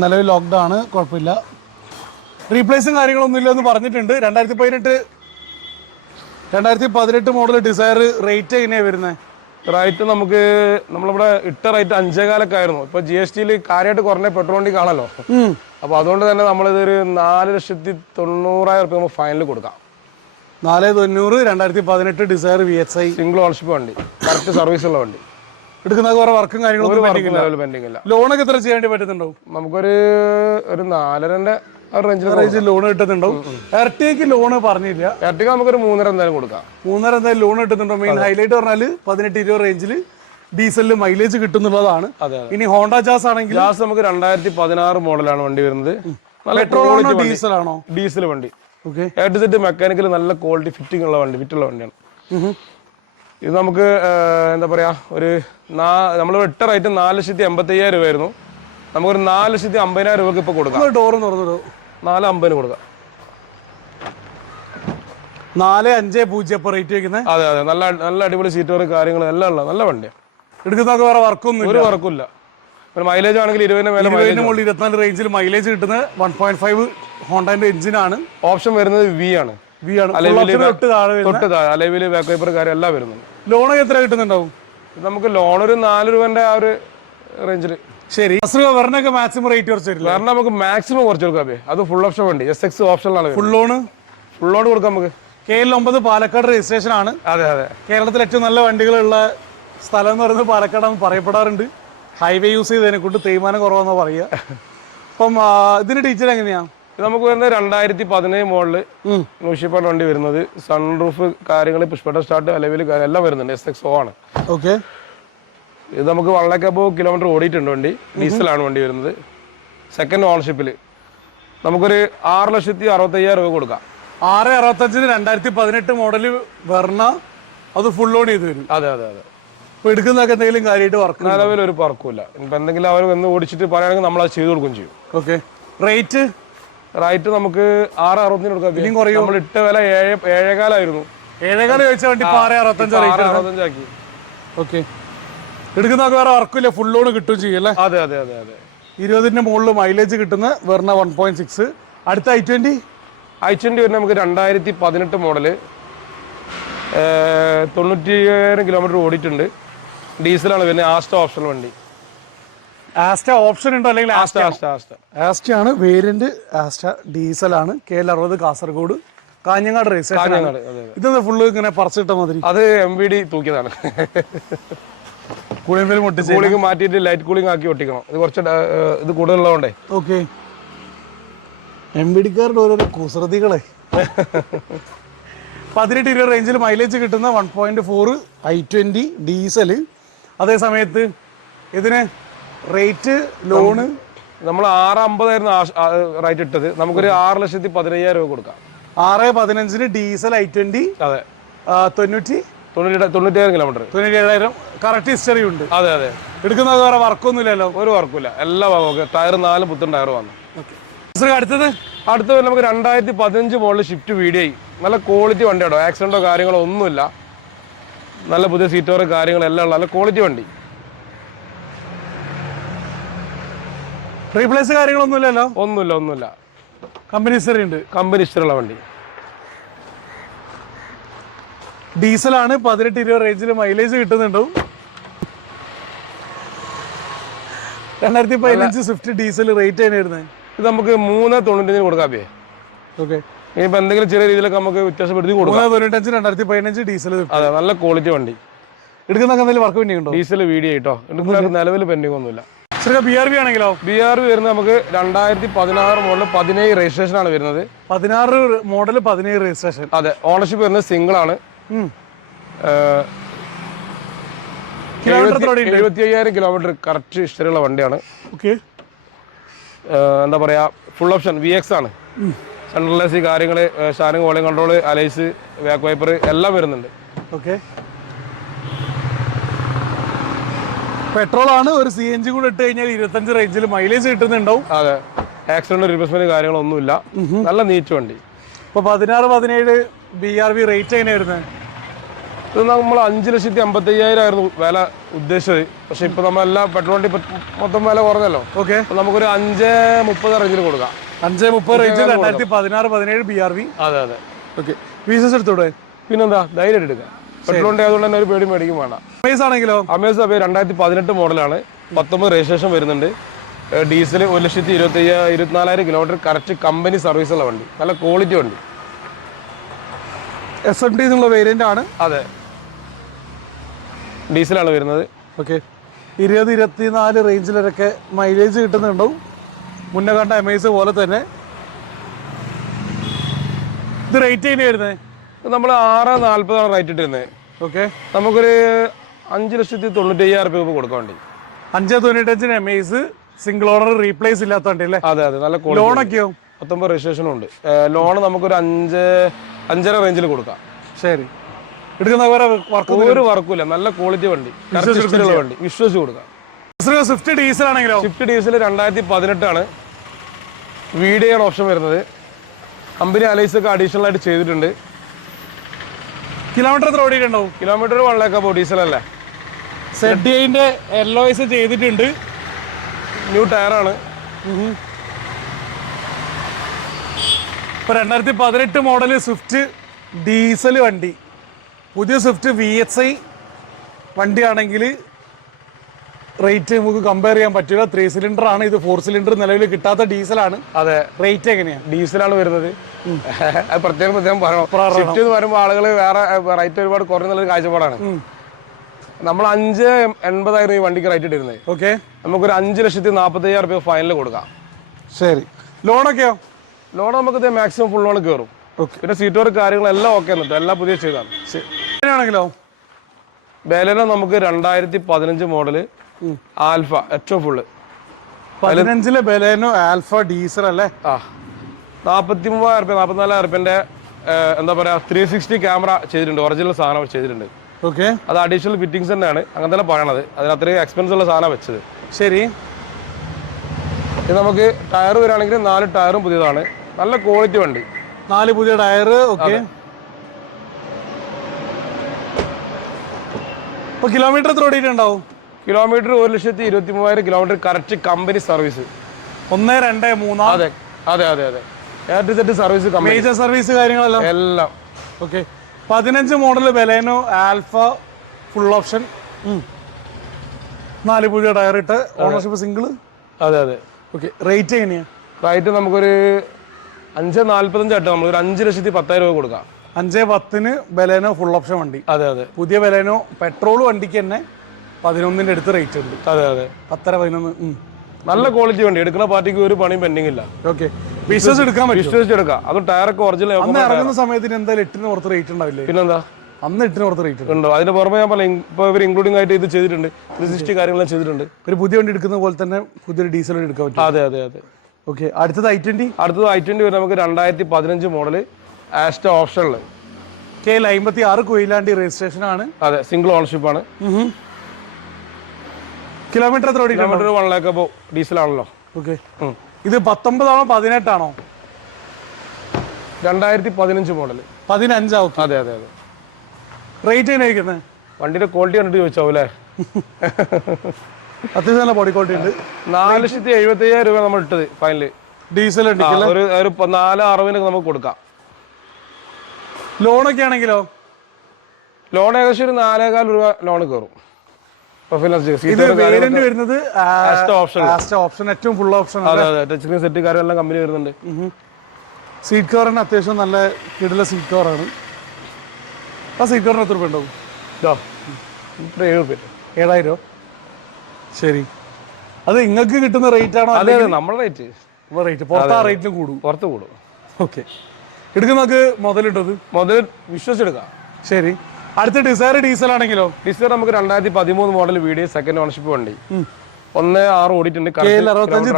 നിലവിൽ ലോക്ക്ഡ് ആണ്, കുഴപ്പമില്ല. റീപ്ലേസും കാര്യങ്ങളൊന്നും ഇല്ലെന്ന് പറഞ്ഞിട്ടുണ്ട്. 2018 മോഡൽ ഡിസയർ റേറ്റ് എങ്ങനെയാണ് വരുന്നത്? റേറ്റ് നമുക്ക് നമ്മളിവിടെ ഇട്ട റേറ്റ് 5,400 ആയിരുന്നു. ഇപ്പൊ GST കാര്യമായിട്ട് കുറഞ്ഞ പെട്രോൾ വണ്ടി കാണല്ലോ. അപ്പൊ അതുകൊണ്ട് തന്നെ നമ്മളിതൊരു 4,90,000 നമുക്ക് ഫൈനൽ കൊടുക്കാം. 4,90,000 2018 ഡിസയർ VXI സിംഗിൾ ഓണർഷിപ്പ് വണ്ടി, കറക്റ്റ് സർവീസ് ഉള്ള വണ്ടി. എടുക്കുന്ന കുറെ വർക്കും കാര്യങ്ങളൊന്നും പെൻഡിങ് ഇല്ല. ലോണൊക്കെ എത്ര ചെയ്യാൻ വേണ്ടി പറ്റുന്നുണ്ടോ? നമുക്കൊരു 4.5 റേഞ്ചിൽ ലോൺ കിട്ടുന്നുണ്ടാവും. എർട്ടിഗയ്ക്ക് ലോണ് പറഞ്ഞില്ല. എർട്ടിഗ നമുക്കൊരു 3.5 എന്തായാലും കൊടുക്കാം. 3.5 എന്തായാലും ലോൺ കിട്ടുന്നുണ്ടോ? മെയിൻ ഹൈലൈറ്റ് പറഞ്ഞാല് 18-20 റേഞ്ചിൽ ഡീസലിൽ മൈലേജ് കിട്ടുന്നുള്ളതാണ്. ഇനി ഹോണ്ട ജാസ് ആണെങ്കിൽ ജാസ് നമുക്ക് 2016 മോഡലാണ് വണ്ടി വരുന്നത്. പെട്രോൾ ആണോ ഡീസൽ ആണോ? ഡീസൽ വണ്ടി. Okay. A to Z mechanical നല്ല ക്വാളിറ്റി ഫിറ്റിംഗ് ഉള്ള വണ്ടിയാണ്. ഇത് നമുക്ക് എന്താ പറയാ, ഒരു നമ്മൾ ഇട്ട റേറ്റ് 4,85,000 രൂപയായിരുന്നു. നമുക്കൊരു 4,50,000 രൂപക്ക് ഇപ്പൊ കൊടുക്കാം. ഡോറ് തുറന്നിടൂ. 4,50,000 കൊടുക്കാം. 4,50,000 റേറ്റ് വെക്കുന്നത്. അതെ അതെ. നല്ല അടിപൊളി സീറ്റോറ് കാര്യങ്ങൾ എല്ലാം ഉള്ള നല്ല വണ്ടിയാണ്. എടുക്കുന്ന വേറെ വർക്കൊന്നും ഒരു വർക്കില്ല. മൈലേജ് ആണെങ്കിൽ 20 മേലെ 24 റേഞ്ചിൽ മൈലേജ് കിട്ടുന്നത് 1.5 ഹോണ്ടന്റെ എഞ്ചിനാണ്. ഓപ്ഷൻ വരുന്നത് V ആണ്. അലവില് ബാക്ക് വൈപ്പർ കാര്യം എല്ലാം വരുന്നുണ്ട്. ലോൺ എത്ര കിട്ടുന്നുണ്ടാവും? നമുക്ക് ലോൺ ഒരു 4 രൂപന്റെ ആ ഒരു റേഞ്ചിൽ. ശരി. വെറിനൊക്കെ മാക്സിമം റേറ്റ് കുറച്ച് വരില്ല. കാരണം നമുക്ക് മാക്സിമം കുറച്ച് കൊടുക്കാം. അത് ഫുൾ ഓപ്ഷൻ വണ്ടി, SX ഓപ്ഷനിലാണ്. ഫുൾ ലോൺ കൊടുക്കാം നമുക്ക്. KL9 പാലക്കാട് രജിസ്ട്രേഷൻ ആണ്. അതെ അതെ. കേരളത്തിൽ ഏറ്റവും നല്ല വണ്ടികളുള്ള സ്ഥലം എന്ന് പറയുന്നത് പാലക്കാടാണെന്ന് പറയപ്പെടാറുണ്ട്. ഹൈവേ യൂസ് ചെയ്തതിനെ കൊണ്ട് തേയ്മാനം കുറവാന്നാ പറയുക. അപ്പം ഇതിന്റെ ഡീറ്റെയിൽ എങ്ങനെയാ? ഇത് നമുക്ക് വരുന്നത് 2017 മോഡല് ന്യൂഷിപ്പാണ് വണ്ടി വരുന്നത്. സൺറൂഫ് കാര്യങ്ങൾ, പുഷ്പട്ട സ്റ്റാർട്ട്, അലവിൽ എല്ലാം വരുന്നുണ്ട്. SX ആണ്. ഓക്കെ. ഇത് നമുക്ക് 1 lakh above കിലോമീറ്റർ ഓടിയിട്ടുണ്ട് വണ്ടി. ഡീസലാണ് വണ്ടി വരുന്നത്. സെക്കൻഡ് ഓണർഷിപ്പിൽ നമുക്കൊരു 6,65,000 രൂപ കൊടുക്കാം. 6,65 2018 മോഡല് വെർണ, അത് ഫുൾ ലോൺ ചെയ്ത് വരും. അതെ അതെ അതെ. ഇപ്പൊ എടുക്കുന്നതൊക്കെ എന്തെങ്കിലും കാര്യമായിട്ട് വർക്ക്? നിലവിൽ ഒരു പറക്കില്ല. ഇപ്പൊ എന്തെങ്കിലും അവർ വന്ന് ഓടിച്ചിട്ട് പറയുകയാണെങ്കിൽ നമ്മൾ അത് ചെയ്ത് കൊടുക്കുകയും ചെയ്യും. ഓക്കെ. റേറ്റ് നമുക്ക് 6,60 കൊടുക്കാം. നമ്മൾ ഇട്ട വില 7,400 ആയിരുന്നു. 7,400 ചോദിച്ച വണ്ടി 6,65 ആക്കി. ഓക്കെ. എടുക്കുന്നതൊക്കെ വേറെ വർക്കില്ല, ഫുൾ ലോൺ കിട്ടുകയും ചെയ്യും അല്ലേ? അതെ അതെ അതെ അതെ. 20ന്റെ മുകളിൽ മൈലേജ് കിട്ടുന്ന വെർണ 1.6. അടുത്ത i20 വരുന്നത് നമുക്ക് 2018 മോഡല് 90,000 കിലോമീറ്റർ ഓടിയിട്ടുണ്ട്. ഡീസലാണ് വരുന്നത്. ആസ്റ്റ ഓപ്ഷൻ വണ്ടി. ആസ്റ്റ ഓപ്ഷൻ ഉണ്ടോ അല്ലെങ്കിൽ ആസ്റ്റ ആണ് വേരിയന്റ്. ആസ്റ്റ ഡീസലാണ്. KL60 Kasaragod Kanhangad registration. ഇതെന്താ ഫുള്ള് ഇങ്ങനെ പറിച്ചിട്ട മാതിരി? അത് MVD തൂക്കിയതാണ്. കൂളിംഗ് മാറ്റിയിട്ട് ലൈറ്റ് കൂളിംഗ് ആക്കി ഒട്ടിക്കണം. ഇത് കുറച്ച് ഇത് കൂടുതലുള്ളതുകൊണ്ടേ. ഓക്കെ. MVD-കാരുടെ ഓരോരോ കുസൃതികളെ. 18-20 റേഞ്ചിൽ മൈലേജ് കിട്ടുന്ന 1.4 i20 ഡീസൽ. അതേ സമയത്ത് ഇതിന് റേറ്റ് ലോണ് നമ്മൾ 6,50,000 ആയിരുന്നു റേറ്റ് ഇട്ടത്. നമുക്കൊരു 6,15,000 രൂപ കൊടുക്കാം. 6,15 ഡീസൽ i20. അതെ. 90,000 കിലോമീറ്റർ. 97,000 കറക്റ്റ് ഹിസ്റ്ററി ഉണ്ട്. അതെ അതെ. എടുക്കുന്നത് വേറെ വർക്കൊന്നും ഇല്ലല്ലോ? ഒരു വർക്കില്ല. എല്ലാം ടയർ 4 പുത്തൻ ടയർ വന്നു. അടുത്തത് നമുക്ക് 2015 മോഡൽ ഷിഫ്റ്റ് VDI. നല്ല ക്വാളിറ്റി വണ്ടിയാണോ. ആക്സിഡന്റോ കാര്യങ്ങളോ ഒന്നുമില്ല. നല്ല പുതിയ സീറ്റോറ് കാര്യങ്ങളെല്ലാം ഉള്ള നല്ല ക്വാളിറ്റി വണ്ടി. റീപ്ലേസ് കാര്യങ്ങളൊന്നും ഇല്ലല്ലോ? ഒന്നുമില്ല. കമ്പനി ഹിസ്റ്ററി ഉണ്ട്. കമ്പനി ഹിസ്റ്ററിയുള്ള വണ്ടി. ഡീസലാണ്. 18-20 റേഞ്ചിൽ മൈലേജ് കിട്ടുന്നുണ്ടാവും. 2015 സ്വിഫ്റ്റ് ഡീസൽ റേറ്റ് തന്നെയായിരുന്നു. ഇത് നമുക്ക് 3,95 കൊടുക്കാം. ഓക്കെ. ഇനിയിപ്പോൾ എന്തെങ്കിലും ചെറിയ രീതിയിലൊക്കെ നമുക്ക് വ്യത്യാസപ്പെടുത്തി കൊടുക്കാം. 3,95 2015 ഡീസൽ. അതെ. നല്ല ക്വാളിറ്റി വണ്ടി. എടുക്കുന്ന എന്തെങ്കിലും വർക്ക് പെൻഡിങ് ഉണ്ടോ? ഡീസൽ VDI കേട്ടോ. എടുക്കുന്ന നിലവിൽ പെൻഡിങ് ഒന്നുമില്ല. BRV ആണെങ്കിലോ? BRV വരുന്നത് നമുക്ക് 2016 മോഡൽ 17 രജിസ്ട്രേഷൻ ആണ് വരുന്നത്. 16 മോഡൽ 17 രജിസ്ട്രേഷൻ. അതെ, ഓണർഷിപ്പ് വരുന്നത് സിംഗിൾ ആണ്. 75,000 കിലോമീറ്റർ കറക്റ്റ് ഹിസ്റ്ററിയുള്ള വണ്ടിയാണ്. ഓക്കെ, എന്താ പറയാ, ഫുൾ ഓപ്ഷൻ VX ആണ്. സെൻട്രൽ AC കാര്യങ്ങൾ, standing volume control, alloys, back wiper എല്ലാം വരുന്നുണ്ട്. ഓക്കെ, പെട്രോൾ ആണ്. ഒരു CNG കൂടെ ഇട്ട് കഴിഞ്ഞാൽ 25 റേഞ്ചിൽ മൈലേജ് കിട്ടുന്നുണ്ടാവും. അതെ, ആക്സിഡന്റ് റിപ്ലേസ്മെന്റ് കാര്യങ്ങളൊന്നുമില്ല, നല്ല നീറ്റ് വണ്ടി. ഇപ്പൊ 16-17 BRV റേറ്റ് എങ്ങനെയായിരുന്നു? ഇത് നമ്മൾ 5,50,000 ആയിരുന്നു വില ഉദ്ദേശിച്ചത്. പക്ഷെ ഇപ്പൊ നമ്മളെല്ലാം പെട്രോൾ വണ്ടി മൊത്തം വില കുറഞ്ഞല്ലോ. ഓക്കെ, നമുക്കൊരു 5,30 റേഞ്ചിൽ കൊടുക്കാം. 5,30 റേഞ്ച് 2016-17 BRV. അതെ അതെ. Okay, VSS എടുത്തോടെ? പിന്നെന്താ, ധൈര്യമായിട്ട് എടുക്കാം. പെട്രോൾ വണ്ടി ആയതുകൊണ്ട് തന്നെ ഒരു പേടി മേടിക്കും വേണ്ട. അമേസ് ആണെങ്കിലോ? അമേസ് 2018 മോഡലാണ്, 19 രജിസ്ട്രേഷൻ വരുന്നുണ്ട്. Diesel 1,24,000 kilometre correct company service ഉള്ള വണ്ടി, നല്ല ക്വാളിറ്റി വണ്ടി. SMT എന്നുള്ള വേരിയന്റ് ആണ്. അതെ, ഡീസലാണ് വരുന്നത്. ഓക്കെ, 20-24 റേഞ്ചിലൊക്കെ മൈലേജ് കിട്ടുന്നുണ്ടാവും. മുന്നേ കണ്ട അമേസ് പോലെ തന്നെ. ഇത് റേറ്റ് എങ്ങനെയായിരുന്നേ? നമ്മൾ 6,40 റേറ്റ് ഇട്ടിരുന്നത്. ഓക്കെ, നമുക്കൊരു 5,95,000 രൂപ കൊടുക്കാൻ വേണ്ടി. 5,95 അമേസ് സിംഗിൾ ഓണർ റീപ്ലേസ് ഇല്ലാത്ത വണ്ടി അല്ലേ? അതെ അതെ, നല്ല ലോണൊക്കെയോ? 19 രജിസ്ട്രേഷനും ഉണ്ട്. ലോൺ നമുക്കൊരു 5.5 റേഞ്ചിൽ കൊടുക്കാം. ശരി, എടുക്കുന്ന ഒരു വർക്കുമില്ല, നല്ല ക്വാളിറ്റി വണ്ടി, വണ്ടി വിശ്വസിച്ച് കൊടുക്കാം. സ്വിഫ്റ്റ് ഡീസൽ ആണെങ്കിലോ? സ്വിഫ്റ്റ് ഡീസൽ 2018 ആണ്. VDI ആണ് ഓപ്ഷൻ വരുന്നത്. കമ്പനി അലൈസ് ഒക്കെ അഡീഷണൽ ആയിട്ട് ചെയ്തിട്ടുണ്ട്. കിലോമീറ്റർ എത്ര ഓടിയിട്ടുണ്ടാവും? കിലോമീറ്റർ 1 lakh ഡീസൽ അല്ലേ. ZDIന്റെ LOS ചെയ്തിട്ടുണ്ട്. ന്യൂ ടയറാണ്. ഇപ്പൊ 2018 മോഡൽ സ്വിഫ്റ്റ് ഡീസൽ വണ്ടി, പുതിയ സ്വിഫ്റ്റ് VXI വണ്ടിയാണെങ്കിൽ റേറ്റ് നമുക്ക് കമ്പയർ ചെയ്യാൻ പറ്റില്ല. 3 സിലിണ്ടർ ആണ് ഇത്, 4 സിലിണ്ടർ നിലവിൽ കിട്ടാത്ത ഡീസലാണ്. അതെ, റേറ്റ് എങ്ങനെയാണ്? ഡീസലാണ് വരുന്നത്. അത് പ്രത്യേകം പറയണം. സ്വിഫ്റ്റ് എന്ന് പറയുമ്പോൾ ആളുകൾ വേറെ റേറ്റ് ഒരുപാട് കുറഞ്ഞുള്ളൊരു കാഴ്ചപ്പാടാണ്. നമ്മൾ 5,80,000 ഈ വണ്ടിക്ക് റേറ്റ് ഇട്ടിരുന്നത്. ഓക്കെ, നമുക്കൊരു 5,40,000 രൂപ ഫൈനൽ കൊടുക്കാം. ശരി, ലോണൊക്കെയോ? ലോൺ നമുക്ക് മാക്സിമം ഫുൾ ലോൺ കയറും. പിന്നെ സീറ്റ് വർക്ക് കാര്യങ്ങളെല്ലാം ഓക്കെ എന്നിട്ട് എല്ലാം പുതിയ ചെയ്താണ്. ആണെങ്കിലോ? ബലേനോ നമുക്ക് 2015 മോഡല് ആൽഫ ഏറ്റവും ഫുള്ള്. 15 ബലേനോ ആൽഫ ഡീസൽ അല്ലേ? 43,000 44,000 രൂപന്റെ എന്താ പറയാ 360 ക്യാമറ ചെയ്തിട്ടുണ്ട്, ഒറിജിനൽ സാധനം ചെയ്തിട്ടുണ്ട്. ഓക്കെ, അത് അഡീഷണൽ ഫിറ്റിംഗ്സ് തന്നെയാണ്, അങ്ങനെ തന്നെ പറയണത്. അതിന് അത്രയും എക്സ്പെൻസ് ഉള്ള സാധനം വെച്ചത്. ശരി, ഇത് നമുക്ക് ടയർ വരികയാണെങ്കിൽ 4 ടയറും പുതിയതാണ്, നല്ല ക്വാളിറ്റി വണ്ടി. 4 പുതിയ ടയർ. ഓക്കെ, ഇപ്പൊ കിലോമീറ്റർ എത്ര ഓടിയിട്ടുണ്ടാവും? Kilometre 1,23,000 kilometre correct company service. 1, 2, 3. അതെ അതെ അതെ അതെ, സർവീസ്, മേജർ സർവീസ് കാര്യങ്ങളെല്ലാം എല്ലാം. Okay, 15 model Baleno alpha full option, 4 പുതിയ ടയർ ഇട്ട്, ഓണർഷിപ്പ് സിംഗിൾ. അതെ അതെ. ഓക്കെ, റേറ്റ് എങ്ങനെയാ? റേറ്റ് നമുക്കൊരു 5,45 ആയിട്ട് നമ്മളൊരു 5,10,000 രൂപ കൊടുക്കാം. 5,10 ബലേനോ ഫുൾ ഓപ്ഷൻ വണ്ടി. അതെ അതെ, പുതിയ ബലേനോ പെട്രോൾ വണ്ടിക്ക് തന്നെ 11 അടുത്ത് റേറ്റ് ഉണ്ട്. അതെ അതെ, 10, 11. നല്ല ക്വാളിറ്റി വണ്ടി, എടുക്കുന്ന പാർട്ടിക്ക് ഒരു പണിയും പെൻഡിങ് ഇല്ല. ഓക്കെ, വിശ്വസിച്ച് എടുക്കാൻ പറ്റും. വിശ്വസിച്ചെടുക്കാം. അതും ടയറൊക്കെ ഒറിജിനൽ. അന്ന് ഇറങ്ങുന്ന സമയത്തിന് എന്തായാലും 8 പുറത്ത് റേറ്റ് ഉണ്ടാവില്ലേ? പിന്നെന്താ, അന്ന് 8 പുറത്ത് റേറ്റ് ഉണ്ടോ? അതിന് പുറമെ ഞാൻ പറയാം, ഇപ്പൊ ഇവർ ഇൻക്ലൂഡിംഗ് ആയിട്ട് ഇത് ചെയ്തിട്ടുണ്ട്, 360 കാര്യങ്ങളെല്ലാം ചെയ്തിട്ടുണ്ട്. ഒരു പുതിയ വണ്ടി എടുക്കുന്ന പോലെ തന്നെ പുതിയൊരു ഡീസൽ വണ്ടി എടുക്കാൻ പറ്റും. അതെ അതെ അതെ. ഓക്കെ, അടുത്തത് I20. അടുത്തത് I20 വരെ നമുക്ക് 2015 മോഡൽ ആസ്റ്റ ഓപ്ഷനിൽ KL56 കൊയിലാണ്ടി രജിസ്ട്രേഷൻ ആണ്. അതെ, സിംഗിൾ ഓണർഷിപ്പ് ആണ്. കിലോമീറ്റർ എത്ര ഓടിയിട്ടുണ്ട്? കിലോമീറ്റർ 1 lakh ഡീസൽ ആണല്ലോ. ഓക്കെ, ഇത് 19 ആണോ 18 ആണോ? 2015 മോഡൽ 15. ഓക്കെ, അതെ അതെ അതെ. റേറ്റ് എങ്ങനെയായിരിക്കുന്നത്? വണ്ടിയുടെ ക്വാളിറ്റി കണ്ടിട്ട് ചോദിച്ചാവും അല്ലേ? അത്യാവശ്യം നല്ല ബോഡി ക്വാളിറ്റി ഉണ്ട്. 4,75,000 രൂപ നമ്മൾ ഇട്ടത് ഫൈനല്. ഡീസൽ ഒരു 4,60 നമുക്ക് കൊടുക്കാം. ലോണൊക്കെ ആണെങ്കിലോ? ലോൺ ഏകദേശം ഒരു 4,15 രൂപ ലോൺ കയറും. ഇത് വേരിയന്റ് വരുന്നത് ഓപ്ഷൻ, ഏറ്റവും full option. Touch screen set കാര്യമെല്ലാം കമ്പനി വരുന്നുണ്ട്. സീറ്റ് കവറിന് അത്യാവശ്യം നല്ല കിടില സീറ്റ് കവറാണ്. ആ സീറ്റ് കവറിന് എത്ര രൂപ ഉണ്ടാവും? 7,000. 7,000. ശരി, അത് നിങ്ങൾക്ക് കിട്ടുന്ന റേറ്റ് ആണോ? അതെ അതെ, നമ്മുടെ റേറ്റ്. റേറ്റ് പുറത്ത് ആ റേറ്റിന് കൂടും. പുറത്ത് കൂടും. ഓക്കെ, എടുക്കുന്നൊക്കെ മുതലിട്ടത് മുതൽ വിശ്വസിച്ചെടുക്കാം. ശരി. അടുത്ത ഡിസയർ ഡീസൽ ആണെങ്കിലോ? ഡിസയർ നമുക്ക് 2013 മോഡൽ വീഡിയോ സെക്കൻഡ് ഓണർഷിപ്പ് വണ്ടി 1.6 ഓടിയിട്ടുണ്ട്.